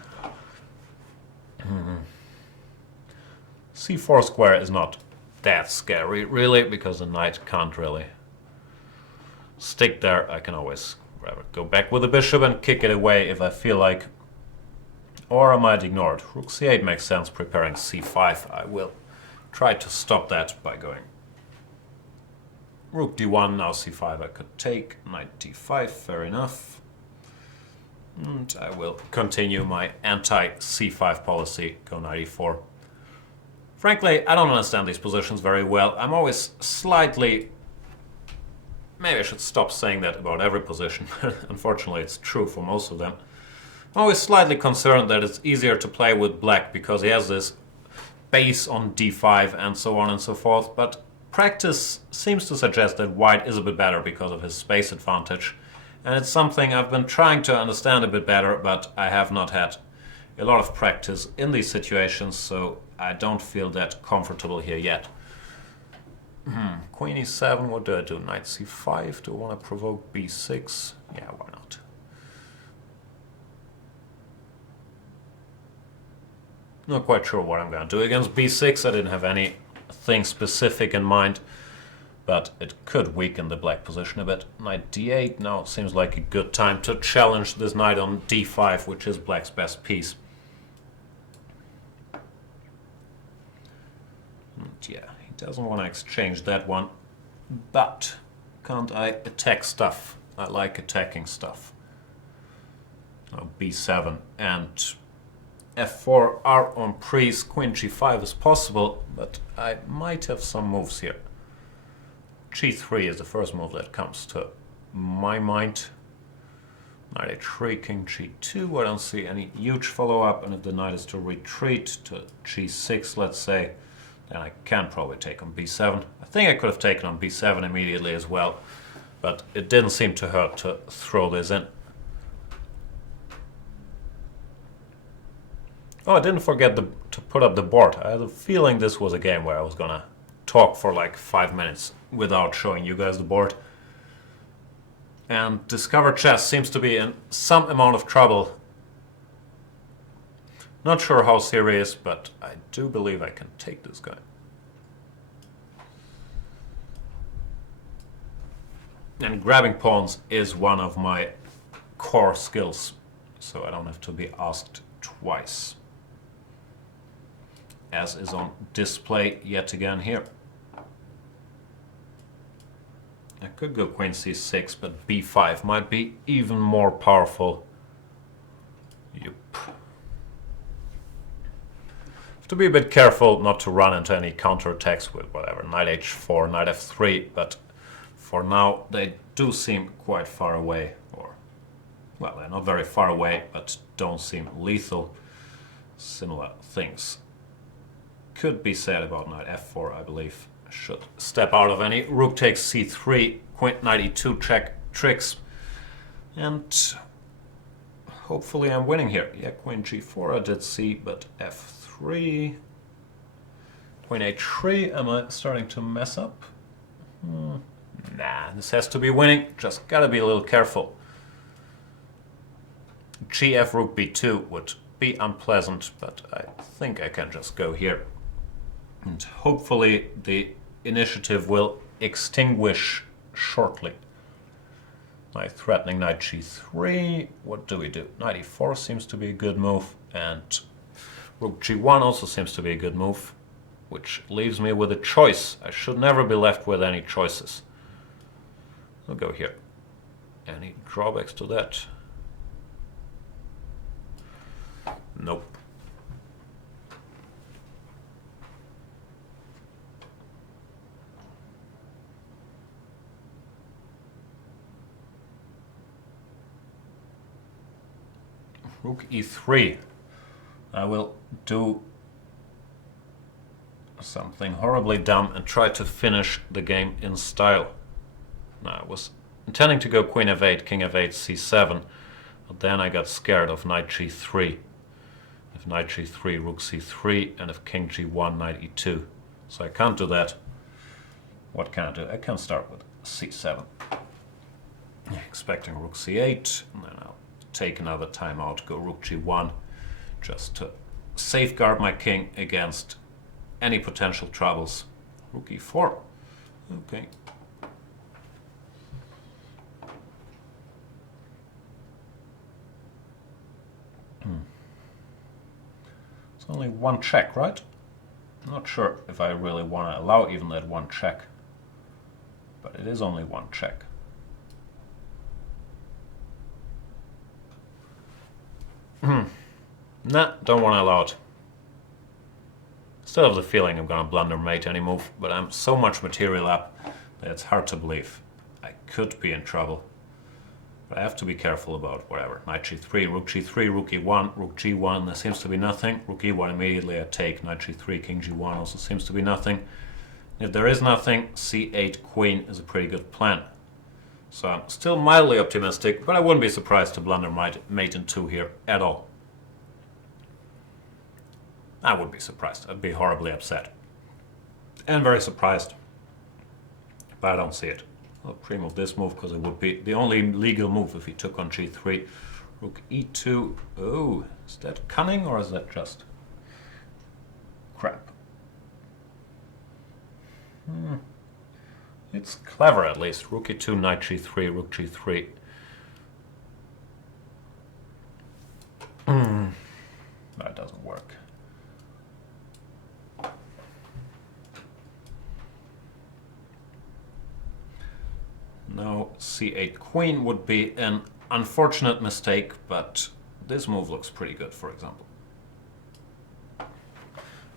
c4 square is not that scary, really, because the knight can't really stick there. I can always go back with the bishop and kick it away if I feel like. Or I might ignore it. Rook c8 makes sense, preparing c5. I will try to stop that by going rook d1, now c5 I could take, knight d5, fair enough. And I will continue my anti-c5 policy, go knight e4. Frankly, I don't understand these positions very well. I'm always slightly... Maybe I should stop saying that about every position. Unfortunately, it's true for most of them. I'm always slightly concerned that it's easier to play with black because he has this base on d5 and so on and so forth, but practice seems to suggest that white is a bit better because of his space advantage, and it's something I've been trying to understand a bit better, but I have not had a lot of practice in these situations, so I don't feel that comfortable here yet. Queen e7, what do I do? Knight c5, do I want to provoke b6? Yeah, why not? Not quite sure what I'm going to do against b6. I didn't have anything specific in mind, but it could weaken the black position a bit. Knight d8 now seems like a good time to challenge this knight on d5, which is black's best piece. And yeah, he doesn't want to exchange that one, but can't I attack stuff? I like attacking stuff. Now b7 and f4 are on prise. Queen g5 is possible, but I might have some moves here. g3 is the first move that comes to my mind. Knight a3, king g2. I don't see any huge follow-up, and if the knight is to retreat to g6, let's say, then I can probably take on b7. I think I could have taken on b7 immediately as well, but it didn't seem to hurt to throw this in. Oh, I didn't forget to put up the board. I had a feeling this was a game where I was gonna talk for like 5 minutes without showing you guys the board. And Discover Chess seems to be in some amount of trouble. Not sure how serious, but I do believe I can take this guy. And grabbing pawns is one of my core skills, so I don't have to be asked twice. As is on display yet again here. I could go queen c6, but b5 might be even more powerful. Yep. Have to be a bit careful not to run into any counterattacks with whatever, knight h4, knight f3, but for now they do seem quite far away, or, well, they're not very far away, but don't seem lethal. Similar things could be said about knight f4, I believe. I should step out of any rook takes c3, queen knight e2 check tricks, and hopefully I'm winning here. Yeah, queen g4 I did see, but f3, queen h3, am I starting to mess up? Nah, this has to be winning, just gotta be a little careful. Gf rook b2 would be unpleasant, but I think I can just go here. And hopefully the initiative will extinguish shortly. Knight threatening knight g3. What do we do? Knight e4 seems to be a good move, and rook g1 also seems to be a good move, which leaves me with a choice. I should never be left with any choices. I'll go here. Any drawbacks to that? Nope. Rook e3. I will do something horribly dumb and try to finish the game in style. Now, I was intending to go queen f8, king f8, c7, but then I got scared of knight g3. If knight g3, rook c3, and if king g1, knight e2. So I can't do that. What can I do? I can start with c7. Expecting rook c8, and then I'll take another timeout, go rook g1, just to safeguard my king against any potential troubles. Rook e4. Okay. It's only one check, right? I'm not sure if I really want to allow even that one check, but it is only one check. Nah, don't want to allow it. Still have the feeling I'm going to blunder mate any move, but I'm so much material up that it's hard to believe. I could be in trouble. But I have to be careful about whatever. Knight g3, rook g3, rook e1, rook g1, there seems to be nothing. Rook e1 immediately I take. Knight g3, king g1 also seems to be nothing. If there is nothing, c8 queen is a pretty good plan. So I'm still mildly optimistic, but I wouldn't be surprised to blunder mate in 2 here at all. I would be surprised. I'd be horribly upset. And very surprised. But I don't see it. I'll pre-move this move because it would be the only legal move if he took on g3. Rook e2. Oh, is that cunning or is that just crap? It's clever at least. Rook e2, knight g3, rook g3. That doesn't work. No, c8 queen would be an unfortunate mistake, but this move looks pretty good, for example.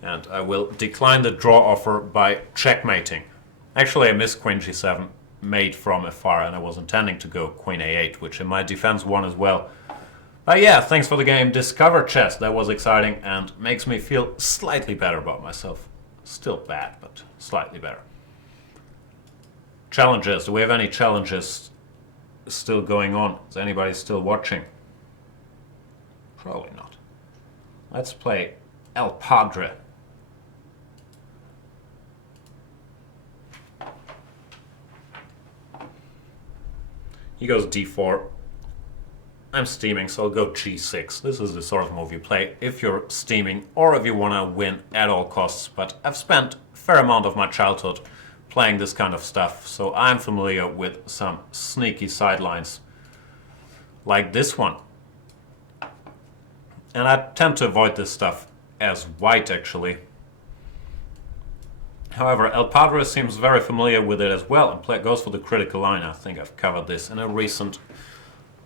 And I will decline the draw offer by checkmating. Actually, I missed queen g7, mate from afar, and I was intending to go queen a8, which in my defense won as well. But yeah, thanks for the game. Discover chess, that was exciting and makes me feel slightly better about myself. Still bad, but slightly better. Challenges. Do we have any challenges still going on? Is anybody still watching? Probably not. Let's play El Padre. He goes d4. I'm steaming, so I'll go g6. This is the sort of move you play if you're steaming or if you want to win at all costs. But I've spent a fair amount of my childhood playing this kind of stuff, so I'm familiar with some sneaky sidelines like this one. And I tend to avoid this stuff as white, actually. However, El Padre seems very familiar with it as well and goes for the critical line. I think I've covered this in a recent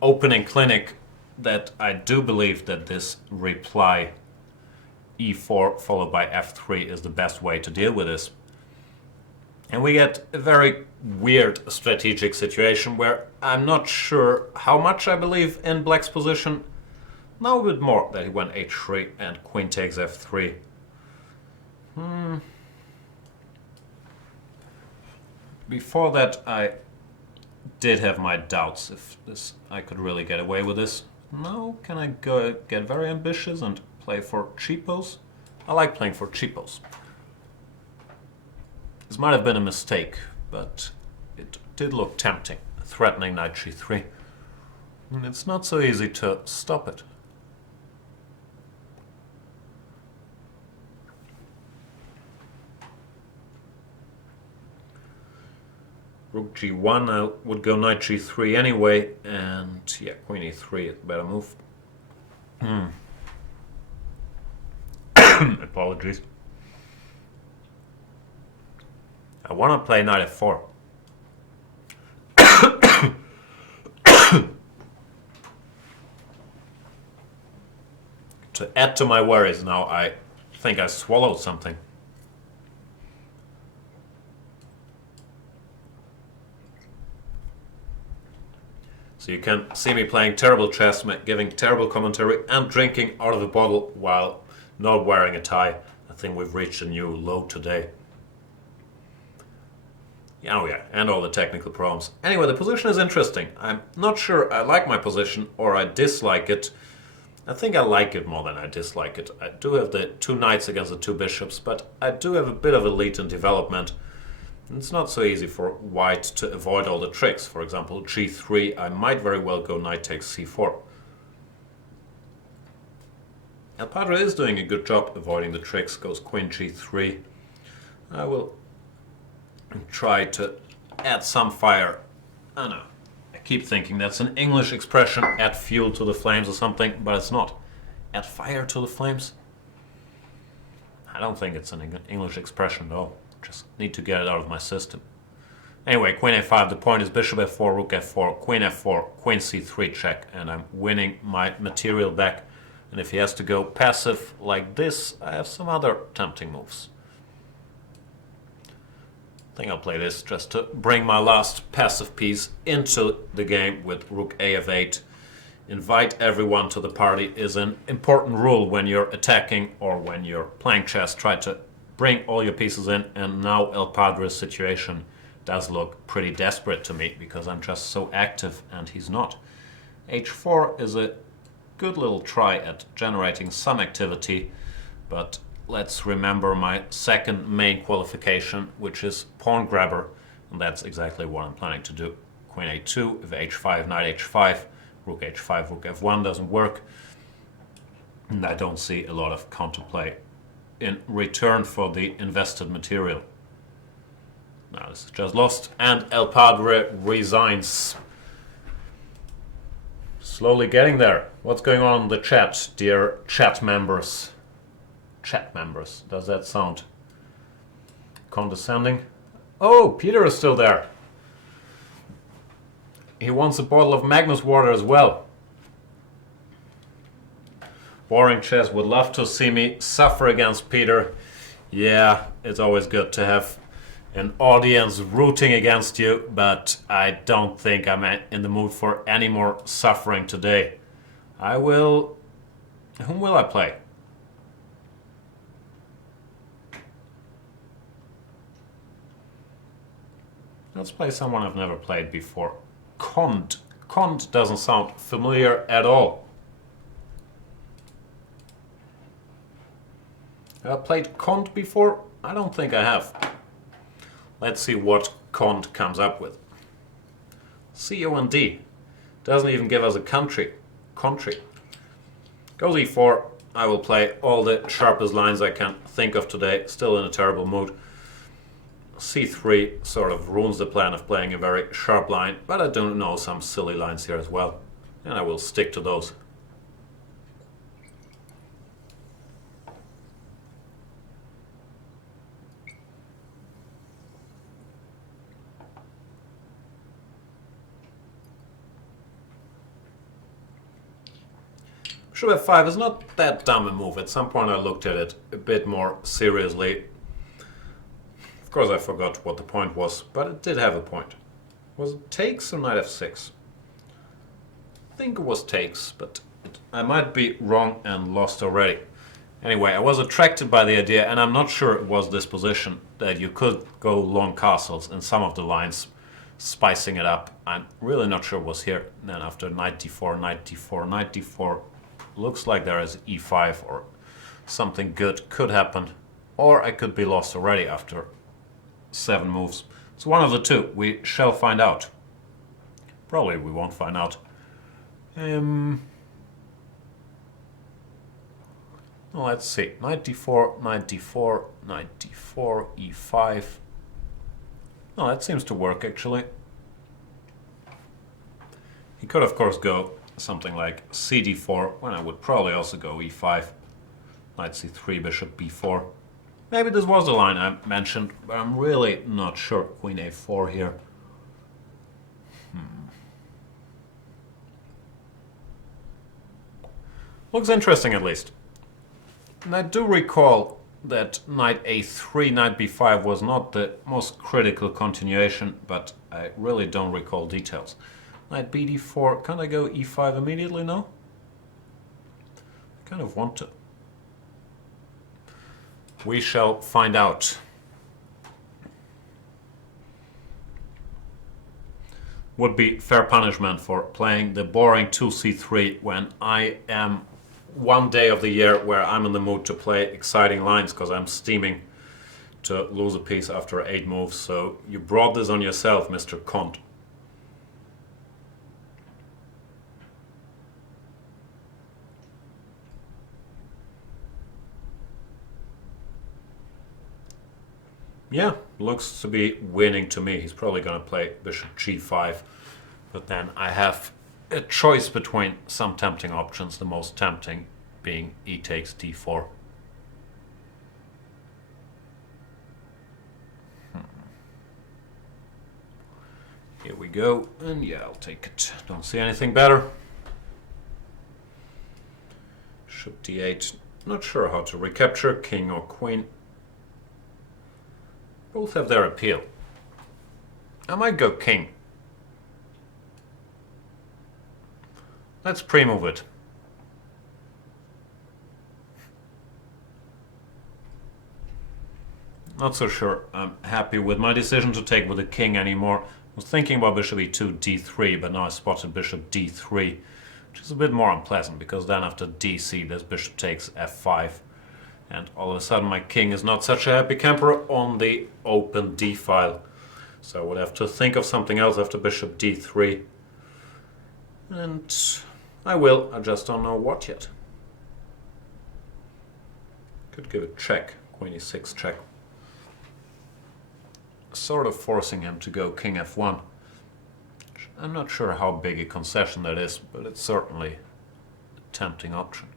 opening clinic, that I do believe that this reply e4 followed by f3 is the best way to deal with this. And we get a very weird strategic situation where I'm not sure how much I believe in Black's position. Now a bit more that he went h3 and queen takes f3. Before that, I did have my doubts if I could really get away with this. Now can I get very ambitious and play for cheapos? I like playing for cheapos. This might have been a mistake, but it did look tempting, threatening knight g3. And it's not so easy to stop it. Rook g1, I would go knight g3 anyway, and yeah, queen e3 is a better move. Apologies. I want to play knight f4. To add to my worries now, I think I swallowed something. So you can see me playing terrible chess, giving terrible commentary and drinking out of the bottle while not wearing a tie. I think we've reached a new low today. Oh yeah, and all the technical problems. Anyway, the position is interesting. I'm not sure I like my position or I dislike it. I think I like it more than I dislike it. I do have the 2 knights against the 2 bishops, but I do have a bit of a lead in development. It's not so easy for white to avoid all the tricks. For example, g3, I might very well go knight takes c4. El Padre is doing a good job avoiding the tricks, goes queen g3. I will try to add some fire. I know, I keep thinking that's an English expression, add fuel to the flames or something, but it's not. Add fire to the flames? I don't think it's an English expression at all. Just need to get it out of my system. Anyway, queen a5, the point is bishop f4, rook f4, queen f4, queen c3 check, and I'm winning my material back. And if he has to go passive like this, I have some other tempting moves. I think I'll play this just to bring my last passive piece into the game with rook a f8. Invite everyone to the party is an important rule when you're attacking or when you're playing chess. Try to bring all your pieces in, and now El Padre's situation does look pretty desperate to me because I'm just so active and he's not. h4 is a good little try at generating some activity, but let's remember my second main qualification, which is pawn grabber, and that's exactly what I'm planning to do. Queen a2, if h5, knight h5, rook h5, rook f1 doesn't work, and I don't see a lot of counterplay in return for the invested material. Now this is just lost, and El Padre resigns. Slowly getting there. What's going on in the chat, dear chat members? Chat members, does that sound condescending? Oh, Peter is still there. He wants a bottle of Magnus water as well. Boring chess, would love to see me suffer against Peter. Yeah, it's always good to have an audience rooting against you, but I don't think I'm in the mood for any more suffering today. I will... Whom will I play? Let's play someone I've never played before. Kont. Kont doesn't sound familiar at all. Have I played Kont before? I don't think I have. Let's see what Kont comes up with. C-O-N-D. Doesn't even give us a country. Country. Goes e4. I will play all the sharpest lines I can think of today. Still in a terrible mood. C3 sort of ruins the plan of playing a very sharp line, but I do know some silly lines here as well, and I will stick to those. Bishop f5 is not that dumb a move. At some point I looked at it a bit more seriously. Of course I forgot what the point was, but it did have a point. Was it takes or knight f6? I think it was takes, but I might be wrong and lost already. Anyway, I was attracted by the idea, and I'm not sure it was this position, that you could go long castles in some of the lines, spicing it up. I'm really not sure it was here. And then after knight d4, knight d4, knight d4, looks like there is e5 or something good could happen. Or I could be lost already after 7 moves. It's one of the two. We shall find out. Probably we won't find out. Let's see. Knight d4, knight d4, knight d4, e5. Oh, that seems to work actually. He could of course go something like c d4, when I would probably also go e5. Knight c3, bishop b4. Maybe this was the line I mentioned, but I'm really not sure. Queen a4 here. Looks interesting at least. And I do recall that knight a3, knight b5 was not the most critical continuation, but I really don't recall details. Knight b d4, can I go e5 immediately now? I kind of want to. We shall find out. Would be fair punishment for playing the boring 2c3 when I am one day of the year where I'm in the mood to play exciting lines because I'm steaming to lose a piece after 8 moves. So you brought this on yourself, Mr. Comte. Yeah, looks to be winning to me. He's probably going to play bishop g5. But then I have a choice between some tempting options, the most tempting being e takes d4. Here we go, and yeah, I'll take it. Don't see anything better. Bishop d8. Not sure how to recapture, king or queen. Both have their appeal. I might go king. Let's pre-move it. Not so sure I'm happy with my decision to take with the king anymore. I was thinking about bishop e2, d3, but now I spotted bishop d3, which is a bit more unpleasant because then after dc this bishop takes f5. And all of a sudden my king is not such a happy camper on the open d file. So I would have to think of something else after bishop d3. And I will, I just don't know what yet. Could give it check, queen e6 check. Sort of forcing him to go king f1. I'm not sure how big a concession that is, but it's certainly a tempting option.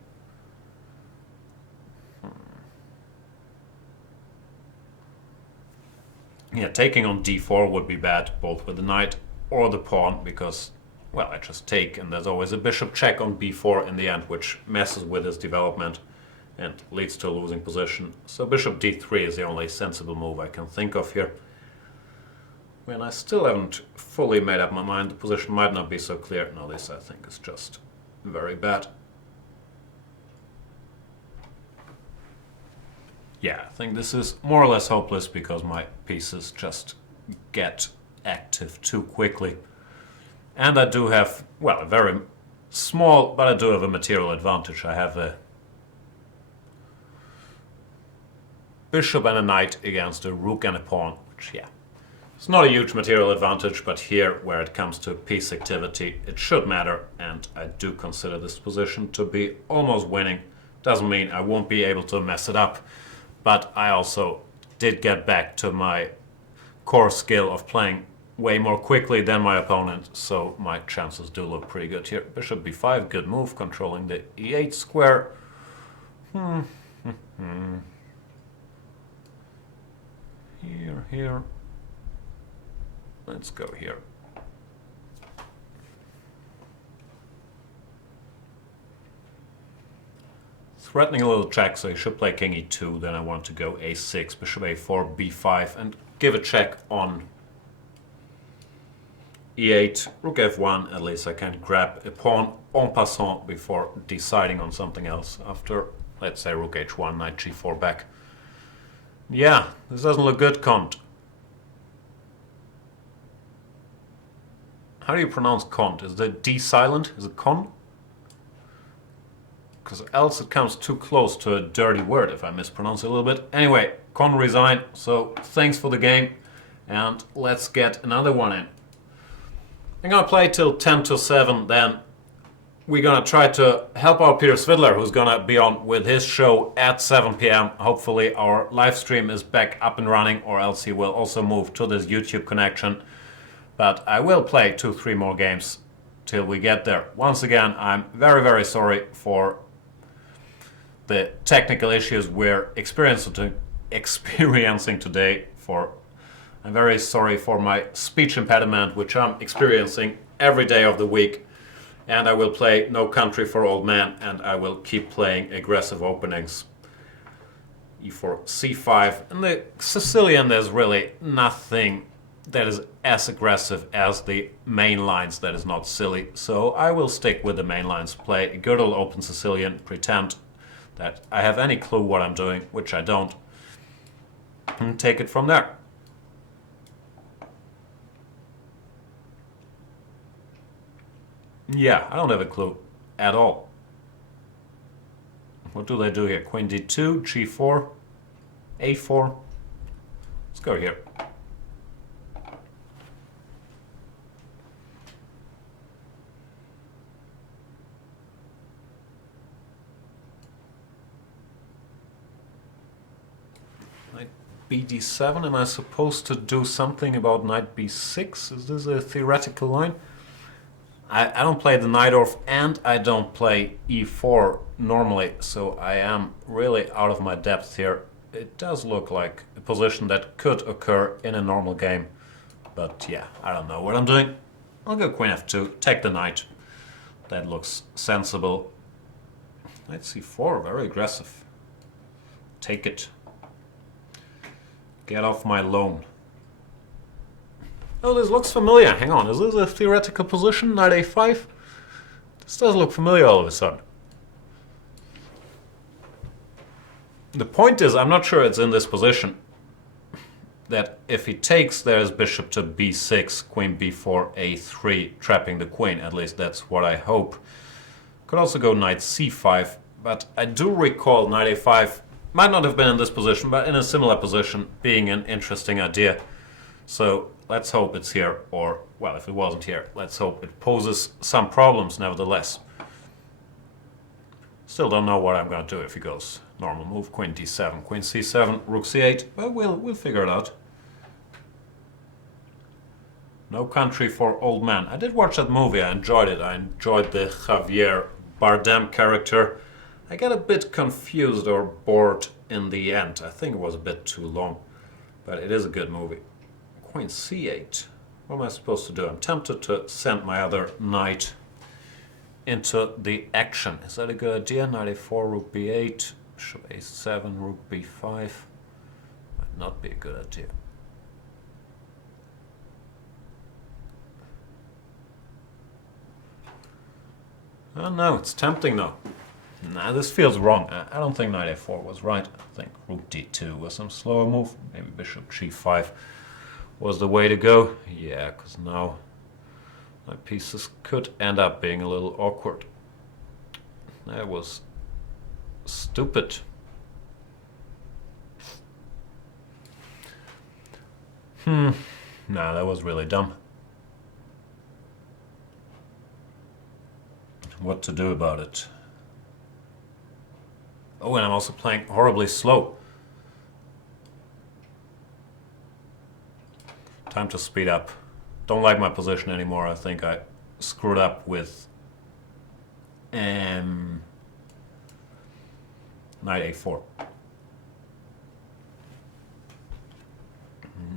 Yeah, taking on d4 would be bad, both with the knight or the pawn, because, well, I just take, and there's always a bishop check on b4 in the end, which messes with his development and leads to a losing position. So bishop d3 is the only sensible move I can think of here. When I still haven't fully made up my mind, the position might not be so clear. No, this I think is just very bad. Yeah, I think this is more or less hopeless because my pieces just get active too quickly. And I do have, well, a very small, but I do have a material advantage. I have a bishop and a knight against a rook and a pawn, which, yeah, it's not a huge material advantage, but here, where it comes to piece activity, it should matter, and I do consider this position to be almost winning. Doesn't mean I won't be able to mess it up, but I also did get back to my core skill of playing way more quickly than my opponent, so my chances do look pretty good here. Bishop b5, good move, controlling the e8 square. Here. Let's go here. threatening a little check, so he should play king e2. Then I want to go a6, bishop a4, b5, and give a check on e8, rook f1. At least I can grab a pawn en passant before deciding on something else after, let's say, rook h1, knight g4 back. Yeah, this doesn't look good, Cont. How do you pronounce Cont? Is the D silent? Is it con? Because else it comes too close to a dirty word if I mispronounce it a little bit. Anyway, Con resign, so thanks for the game, and let's get another one in. I'm gonna play till 10 to 7, then we're gonna try to help out Peter Svidler, who's gonna be on with his show at 7 p.m. Hopefully our live stream is back up and running, or else he will also move to this YouTube connection. But I will play 2-3 more games till we get there. Once again, I'm very, very sorry for the technical issues we're experiencing today. I'm very sorry for my speech impediment, which I'm experiencing every day of the week. And I will play No Country for Old Men, and I will keep playing aggressive openings. e4, c5. In the Sicilian, there's really nothing that is as aggressive as the main lines that is not silly. So I will stick with the main lines, play a good old open Sicilian, pretend that I have any clue what I'm doing, which I don't, and take it from there. Yeah, I don't have a clue at all. What do they do here? Queen d2, g4, a4. Let's go here. Knight bd7. Am I supposed to do something about knight b6? Is this a theoretical line? I don't play the knight off, and I don't play e4 normally, so I am really out of my depth here. It does look like a position that could occur in a normal game, but yeah, I don't know what I'm doing. I'll go queen f2, take the knight. That looks sensible. Knight c4, very aggressive. Take it. Get off my lawn. Oh, this looks familiar. Hang on, is this a theoretical position? Knight a5? This does look familiar all of a sudden. The point is, I'm not sure it's in this position. That if he takes, there's bishop to b6, queen b4, a3, trapping the queen. At least that's what I hope. Could also go knight c5, but I do recall knight a5 might not have been in this position, but in a similar position, being an interesting idea. So let's hope it's here, or, well, if it wasn't here, let's hope it poses some problems nevertheless. Still don't know what I'm going to do if he goes normal move. Queen d7, queen c7, rook c8. Well, we'll figure it out. No Country for Old Men. I did watch that movie. I enjoyed it. I enjoyed the Javier Bardem character. I got a bit confused or bored in the end. I think it was a bit too long, but it is a good movie. Queen c8. What am I supposed to do? I'm tempted to send my other knight into the action. Is that a good idea? Knight a4, rook b8, bishop a7, rook b5. Might not be a good idea. Oh no, it's tempting though. Nah, this feels wrong. I don't think knight a4 was right. I think rook d2 was some slower move. Maybe bishop g5 was the way to go. Yeah, because now my pieces could end up being a little awkward. That was stupid. Nah, that was really dumb. What to do about it? Oh, and I'm also playing horribly slow. Time to speed up. Don't like my position anymore. I think I screwed up with knight a4.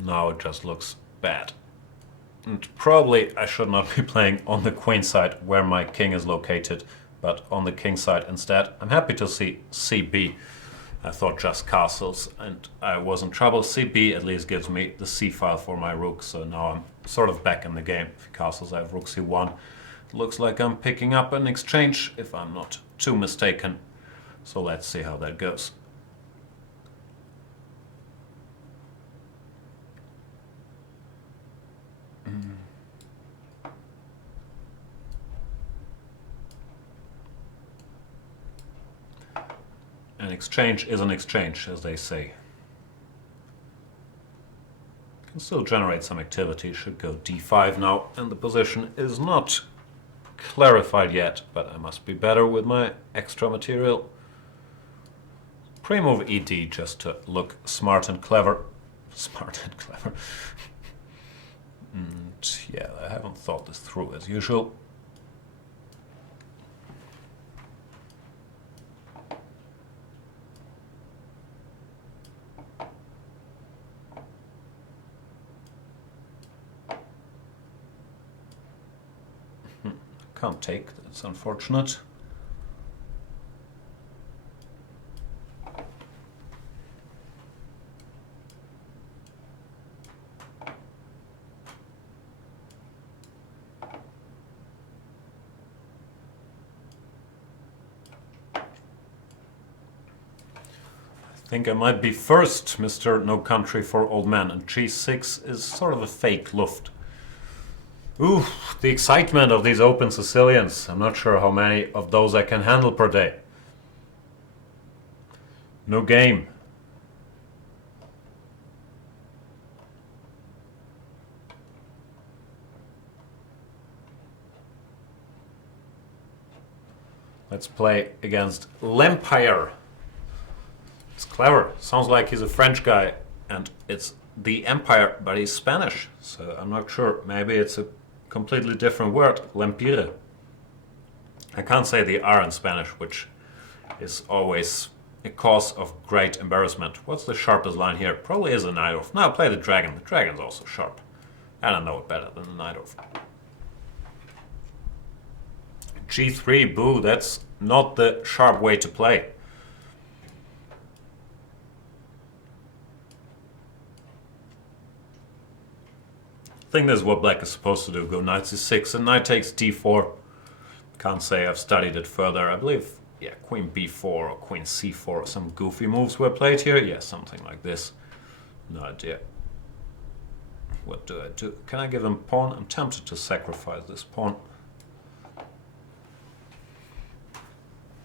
Now it just looks bad. And probably I should not be playing on the queen side where my king is located, but on the king side instead. I'm happy to see CB. I thought just castles and I was in trouble. CB at least gives me the C file for my rook, so now I'm sort of back in the game. If castles, I have rook C1. It looks like I'm picking up an exchange, if I'm not too mistaken. So let's see how that goes. An exchange is an exchange, as they say. Can still generate some activity. Should go d5 now, and the position is not clarified yet, but I must be better with my extra material. Pre-move ed just to look smart and clever. Smart and clever. And yeah, I haven't thought this through as usual. Can't take, that's unfortunate. I think I might be first, Mr. No Country for Old Men, and g6 is sort of a fake Luft. Ooh, the excitement of these open Sicilians. I'm not sure how many of those I can handle per day. No game. Let's play against L'Empire. It's clever. Sounds like he's a French guy and it's the Empire, but he's Spanish. So I'm not sure. Maybe it's a completely different word, L'Empire. I can't say the R in Spanish, which is always a cause of great embarrassment. What's the sharpest line here? Probably is a knight off. Now play the dragon. The dragon's also sharp. And I know it better than the knight off. G3, boo, that's not the sharp way to play. I think this is what black is supposed to do. Go knight c6 and knight takes d4. Can't say I've studied it further. I believe, yeah, queen b4 or queen c4 or some goofy moves were played here. Yeah, something like this. No idea. What do I do? Can I give him pawn? I'm tempted to sacrifice this pawn.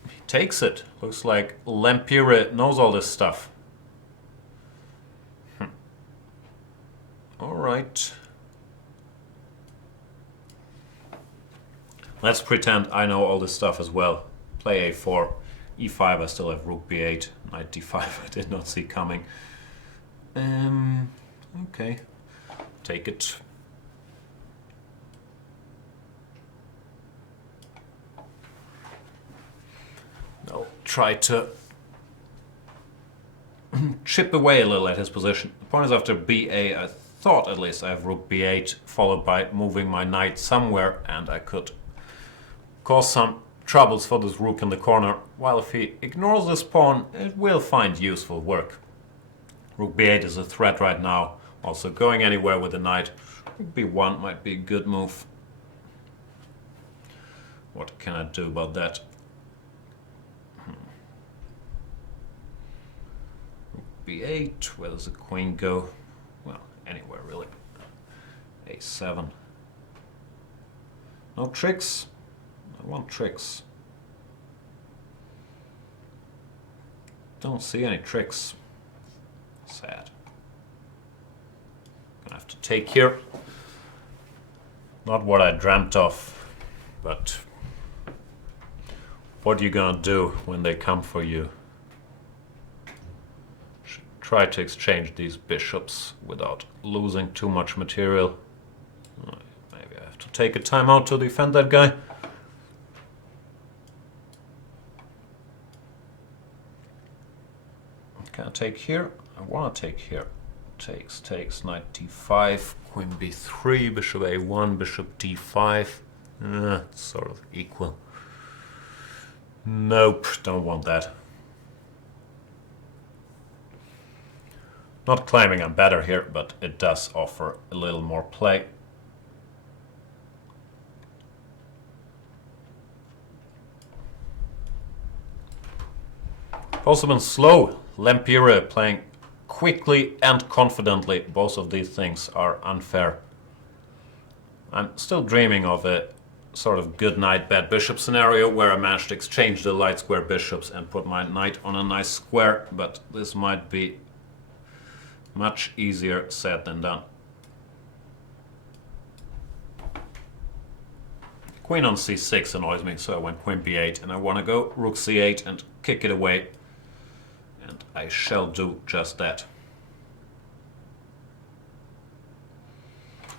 He takes it. Looks like L'Empire knows all this stuff. All right. Let's pretend I know all this stuff as well. Play a4, e5, I still have rook b8, knight d5, I did not see coming. Okay, take it. I'll try to chip away a little at his position. The point is after ba, I thought at least I have rook b8, followed by moving my knight somewhere, and I could cause some troubles for this rook in the corner, while if he ignores this pawn, it will find useful work. Rook b8 is a threat right now, also going anywhere with the knight. Rook b1 might be a good move. What can I do about that? Rook b8, where does the queen go? Well, anywhere really. a7. No tricks. I want tricks. Don't see any tricks. Sad. Gonna have to take here. Not what I dreamt of, but what you gonna do when they come for you? Should try to exchange these bishops without losing too much material. Maybe I have to take a timeout to defend that guy. Can I take here? I want to take here. Takes, knight d5, queen b3, bishop a1, bishop d5. Sort of equal. Nope, don't want that. Not claiming I'm better here, but it does offer a little more play. Also been slow. L'Empire playing quickly and confidently. Both of these things are unfair. I'm still dreaming of a sort of good knight bad bishop scenario where I managed to exchange the light square bishops and put my knight on a nice square, but this might be much easier said than done. Queen on c6 annoys me, so I went queen b8, and I want to go rook c8 and kick it away. And I shall do just that.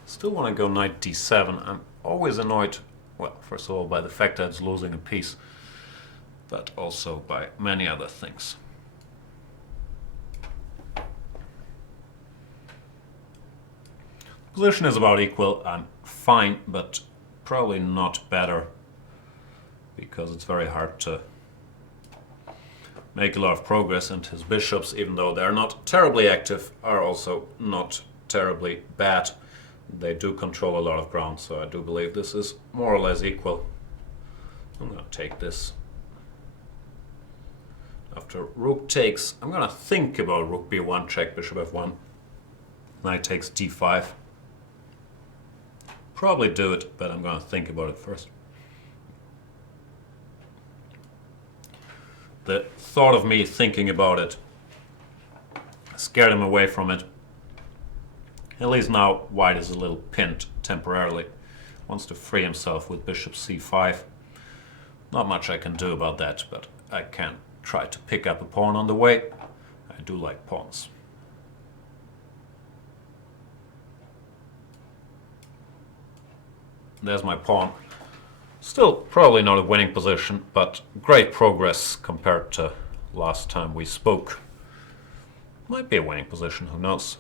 Still want to go knight d7. I'm always annoyed, well, first of all by the fact that it's losing a piece, but also by many other things. Position is about equal. I'm fine, but probably not better, because it's very hard to make a lot of progress, and his bishops, even though they're not terribly active, are also not terribly bad. They do control a lot of ground, so I do believe this is more or less equal. I'm going to take this. After rook takes, I'm going to think about rook b1, check bishop f1. Knight takes d5. Probably do it, but I'm going to think about it first. The thought of me thinking about it scared him away from it. At least now white is a little pinned temporarily. Wants to free himself with bishop c5. Not much I can do about that, but I can try to pick up a pawn on the way. I do like pawns. There's my pawn. Still probably not a winning position, but great progress compared to last time we spoke. Might be a winning position, who knows?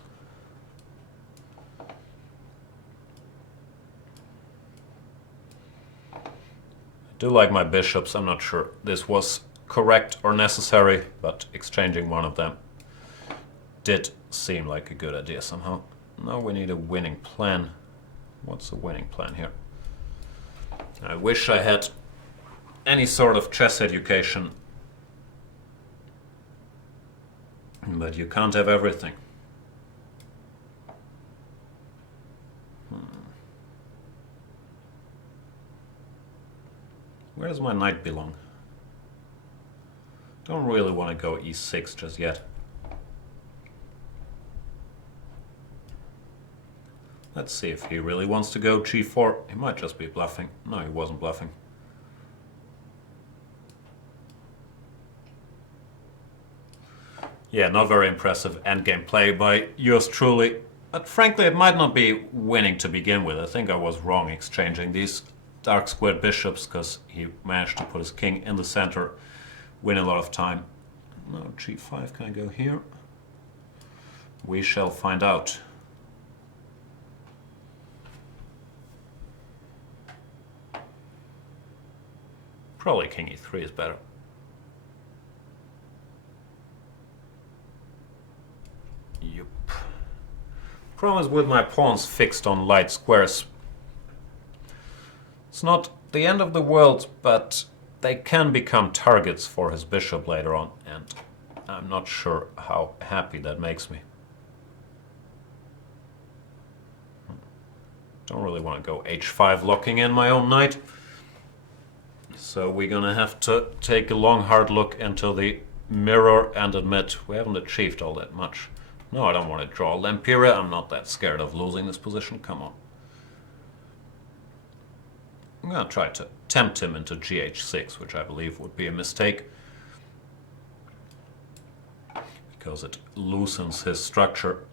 I do like my bishops. I'm not sure this was correct or necessary, but exchanging one of them did seem like a good idea somehow. Now we need a winning plan. What's the winning plan here? I wish I had any sort of chess education, but you can't have everything. Where does my knight belong? Don't really want to go e6 just yet. Let's see if he really wants to go g4. He might just be bluffing. No, he wasn't bluffing. Yeah, not very impressive endgame play by yours truly. But frankly, it might not be winning to begin with. I think I was wrong exchanging these dark squared bishops, because he managed to put his king in the center, win a lot of time. Now g5, can I go here? We shall find out. Probably king e3 is better. Yup. Problem is with my pawns fixed on light squares. It's not the end of the world, but they can become targets for his bishop later on, and I'm not sure how happy that makes me. Don't really want to go h5 locking in my own knight. So we're gonna have to take a long hard look into the mirror and admit we haven't achieved all that much. No, I don't want to draw L'Empire. I'm not that scared of losing this position. Come on. I'm gonna try to tempt him into gh6, which I believe would be a mistake, because it loosens his structure,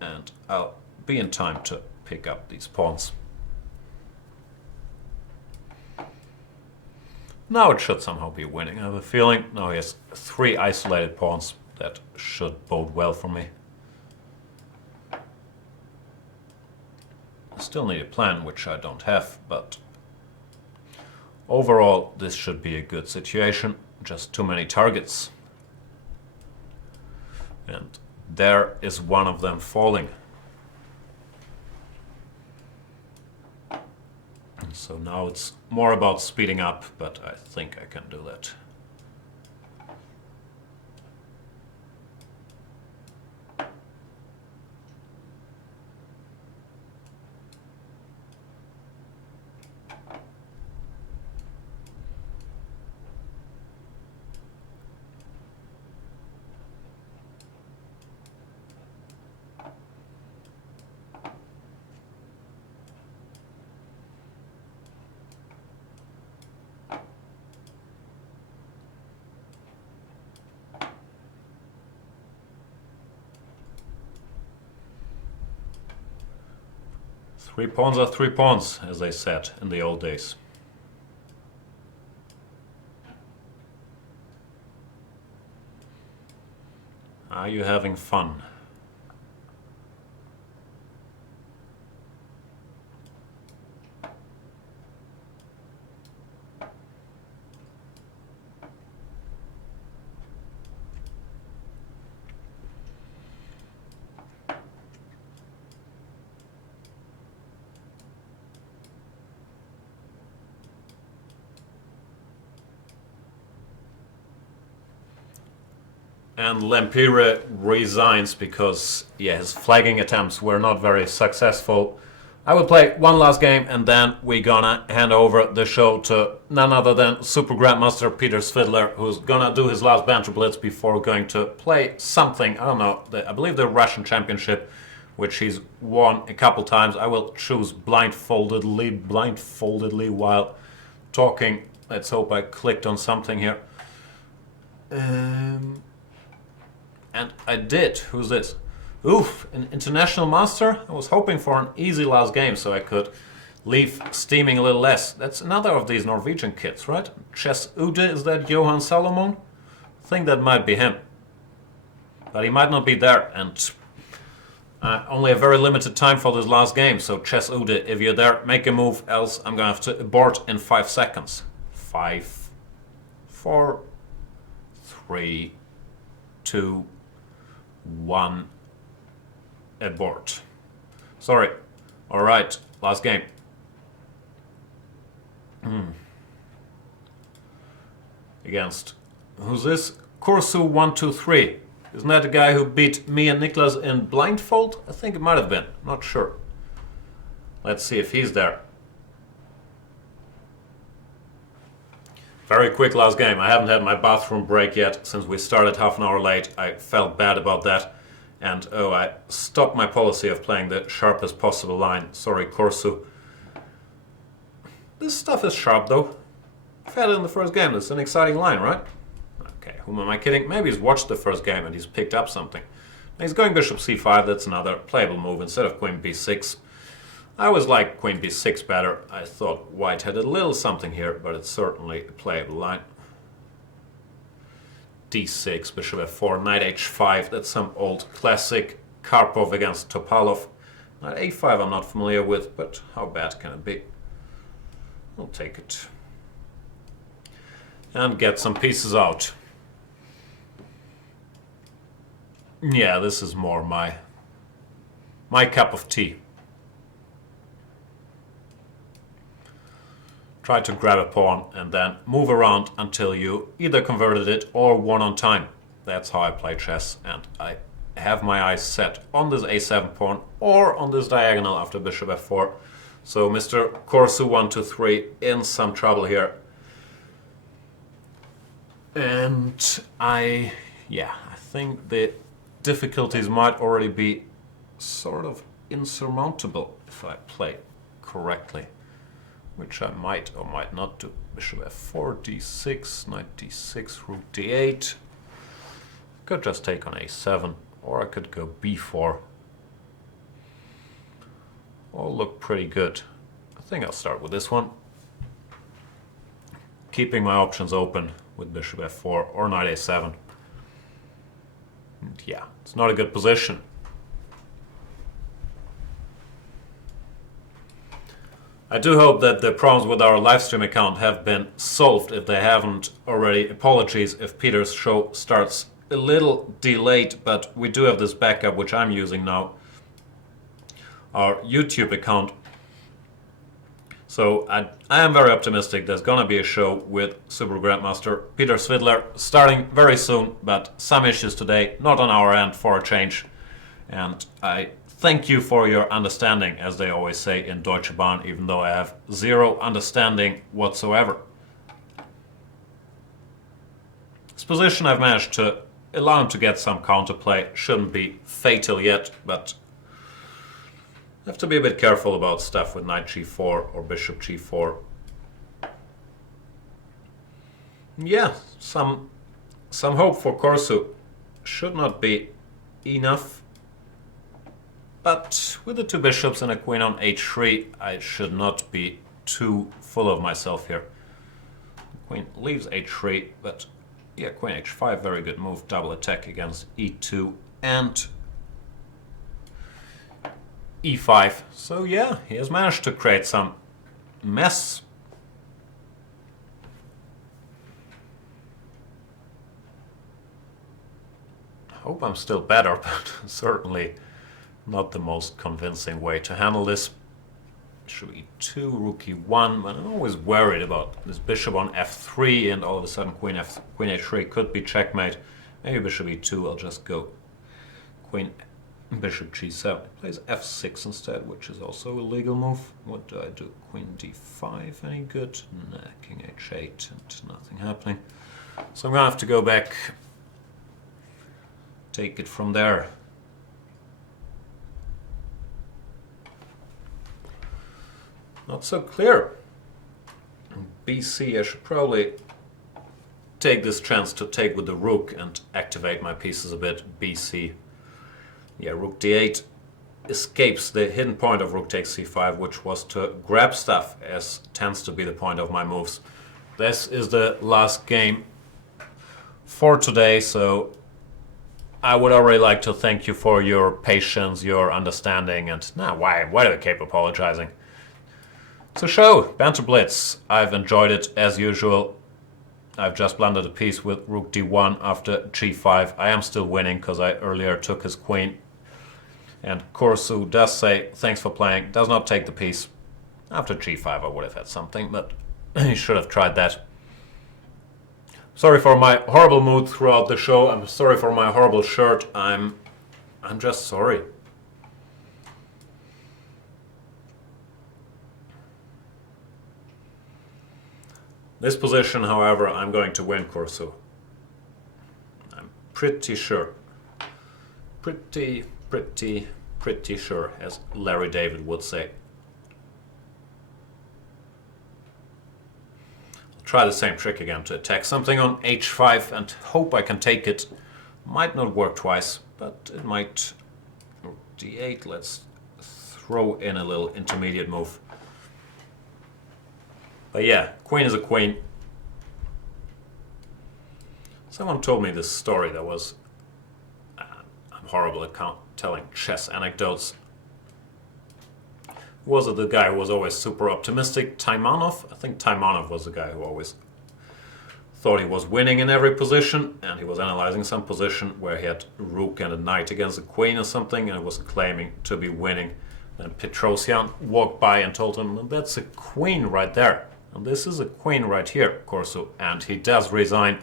and I'll be in time to pick up these pawns. Now it should somehow be winning. I have a feeling. Now he has 3 isolated pawns. That should bode well for me. I still need a plan, which I don't have, but Overall, this should be a good situation. Just too many targets. And there is one of them falling. So now it's more about speeding up, but I think I can do that. Three pawns are three pawns, as they said in the old days. Are you having fun? And Lempire resigns because, yeah, his flagging attempts were not very successful. I will play one last game and then we're gonna hand over the show to none other than Super Grandmaster Peter Svidler, who's gonna do his last Banter Blitz before going to play something, I don't know, I believe the Russian Championship, which he's won a couple times. I will choose blindfoldedly while talking. Let's hope I clicked on something here. And I did. Who's this? Oof, an international master? I was hoping for an easy last game so I could leave steaming a little less. That's another of these Norwegian kids, right? Chess Ude, is that Johan Salomon? I think that might be him. But he might not be there, and only a very limited time for this last game. So Chess Ude, if you're there, make a move, else I'm gonna have to abort in 5 seconds. 5, 4, 3, 2, 1, abort. Sorry. Alright, last game. Against, who's this? Corsu123. Isn't that the guy who beat me and Niklas in blindfold? I think it might have been. Not sure. Let's see if he's there. Very quick last game. I haven't had my bathroom break yet since we started half an hour late. I felt bad about that. And oh, I stopped my policy of playing the sharpest possible line. Sorry, Corsu. This stuff is sharp though. I've had it in the first game. It's an exciting line, right? Okay, whom am I kidding? Maybe he's watched the first game and he's picked up something. He's going bishop c5. That's another playable move instead of queen b6. I always liked queen b6 better. I thought white had a little something here, but it's certainly a playable line. d6, bishop f4, knight h5. That's some old classic Karpov against Topalov. Knight a5 I'm not familiar with, but how bad can it be? We'll take it. And get some pieces out. Yeah, this is more my cup of tea. Try to grab a pawn and then move around until you either converted it or won on time. That's how I play chess, and I have my eyes set on this a7 pawn or on this diagonal after bishop f4. So Mr. Corsu123 in some trouble here. And I think the difficulties might already be sort of insurmountable if I play correctly. Which I might or might not do. Bishop f4, d6, knight d6, rook d8. Could just take on a7, or I could go b4. All look pretty good. I think I'll start with this one. Keeping my options open with bishop f4 or knight a7. And yeah, it's not a good position. I do hope that the problems with our livestream account have been solved. If they haven't already, apologies if Peter's show starts a little delayed, but we do have this backup, which I'm using now, our YouTube account. So I am very optimistic there's gonna be a show with Super Grandmaster Peter Svidler starting very soon, but some issues today, not on our end for a change. And I thank you for your understanding, as they always say in Deutsche Bahn, even though I have zero understanding whatsoever. This position I've managed to allow him to get some counterplay. Shouldn't be fatal yet, but I have to be a bit careful about stuff with knight g4 or bishop g4. Yeah, some hope for Corsu. Should not be enough. But with the two bishops and a queen on h3, I should not be too full of myself here. Queen leaves h3, but yeah, queen h5, very good move. Double attack against e2 and e5. So yeah, he has managed to create some mess. I hope I'm still better, but certainly not the most convincing way to handle this. Bishop e2, rook e1, but I'm always worried about this bishop on f3, and all of a sudden queen h3 could be checkmate. Maybe bishop e2, I'll just go bishop g7. Plays f6 instead, which is also a legal move. What do I do? Queen d5, any good? Nah, king h8, and nothing happening. So I'm gonna have to go back, take it from there. Not so clear. BC, I should probably take this chance to take with the rook and activate my pieces a bit. BC. Yeah, rook d8 escapes the hidden point of rook takes c5, which was to grab stuff, as tends to be the point of my moves. This is the last game for today, so I would already like to thank you for your patience, your understanding, and why do I keep apologizing? It's a show, Banter Blitz. I've enjoyed it as usual. I've just blundered a piece with rook d1 after g5. I am still winning because I earlier took his queen. And Corsu does say, thanks for playing, does not take the piece. After g5 I would have had something, but he should have tried that. Sorry for my horrible mood throughout the show. I'm sorry for my horrible shirt. I'm just sorry. This position, however, I'm going to win, Corsu. I'm pretty sure. Pretty sure, as Larry David would say. I'll try the same trick again to attack something on h5 and hope I can take it. Might not work twice, but it might. Rook d8, let's throw in a little intermediate move. But yeah, queen is a queen. Someone told me this story that was... I'm horrible at telling chess anecdotes. Was it the guy who was always super optimistic? Taimanov? I think Taimanov was the guy who always thought he was winning in every position, and he was analyzing some position where he had a rook and a knight against a queen or something, and he was claiming to be winning. Then Petrosian walked by and told him, that's a queen right there. And this is a queen right here, Corsu, and he does resign.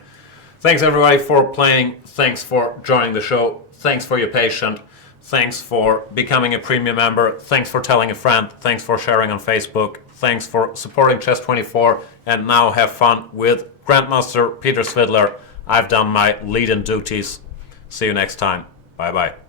Thanks everybody for playing, thanks for joining the show, thanks for your patience, thanks for becoming a premium member, thanks for telling a friend, thanks for sharing on Facebook, thanks for supporting Chess24, and now have fun with Grandmaster Peter Svidler. I've done my lead-in duties. See you next time. Bye bye.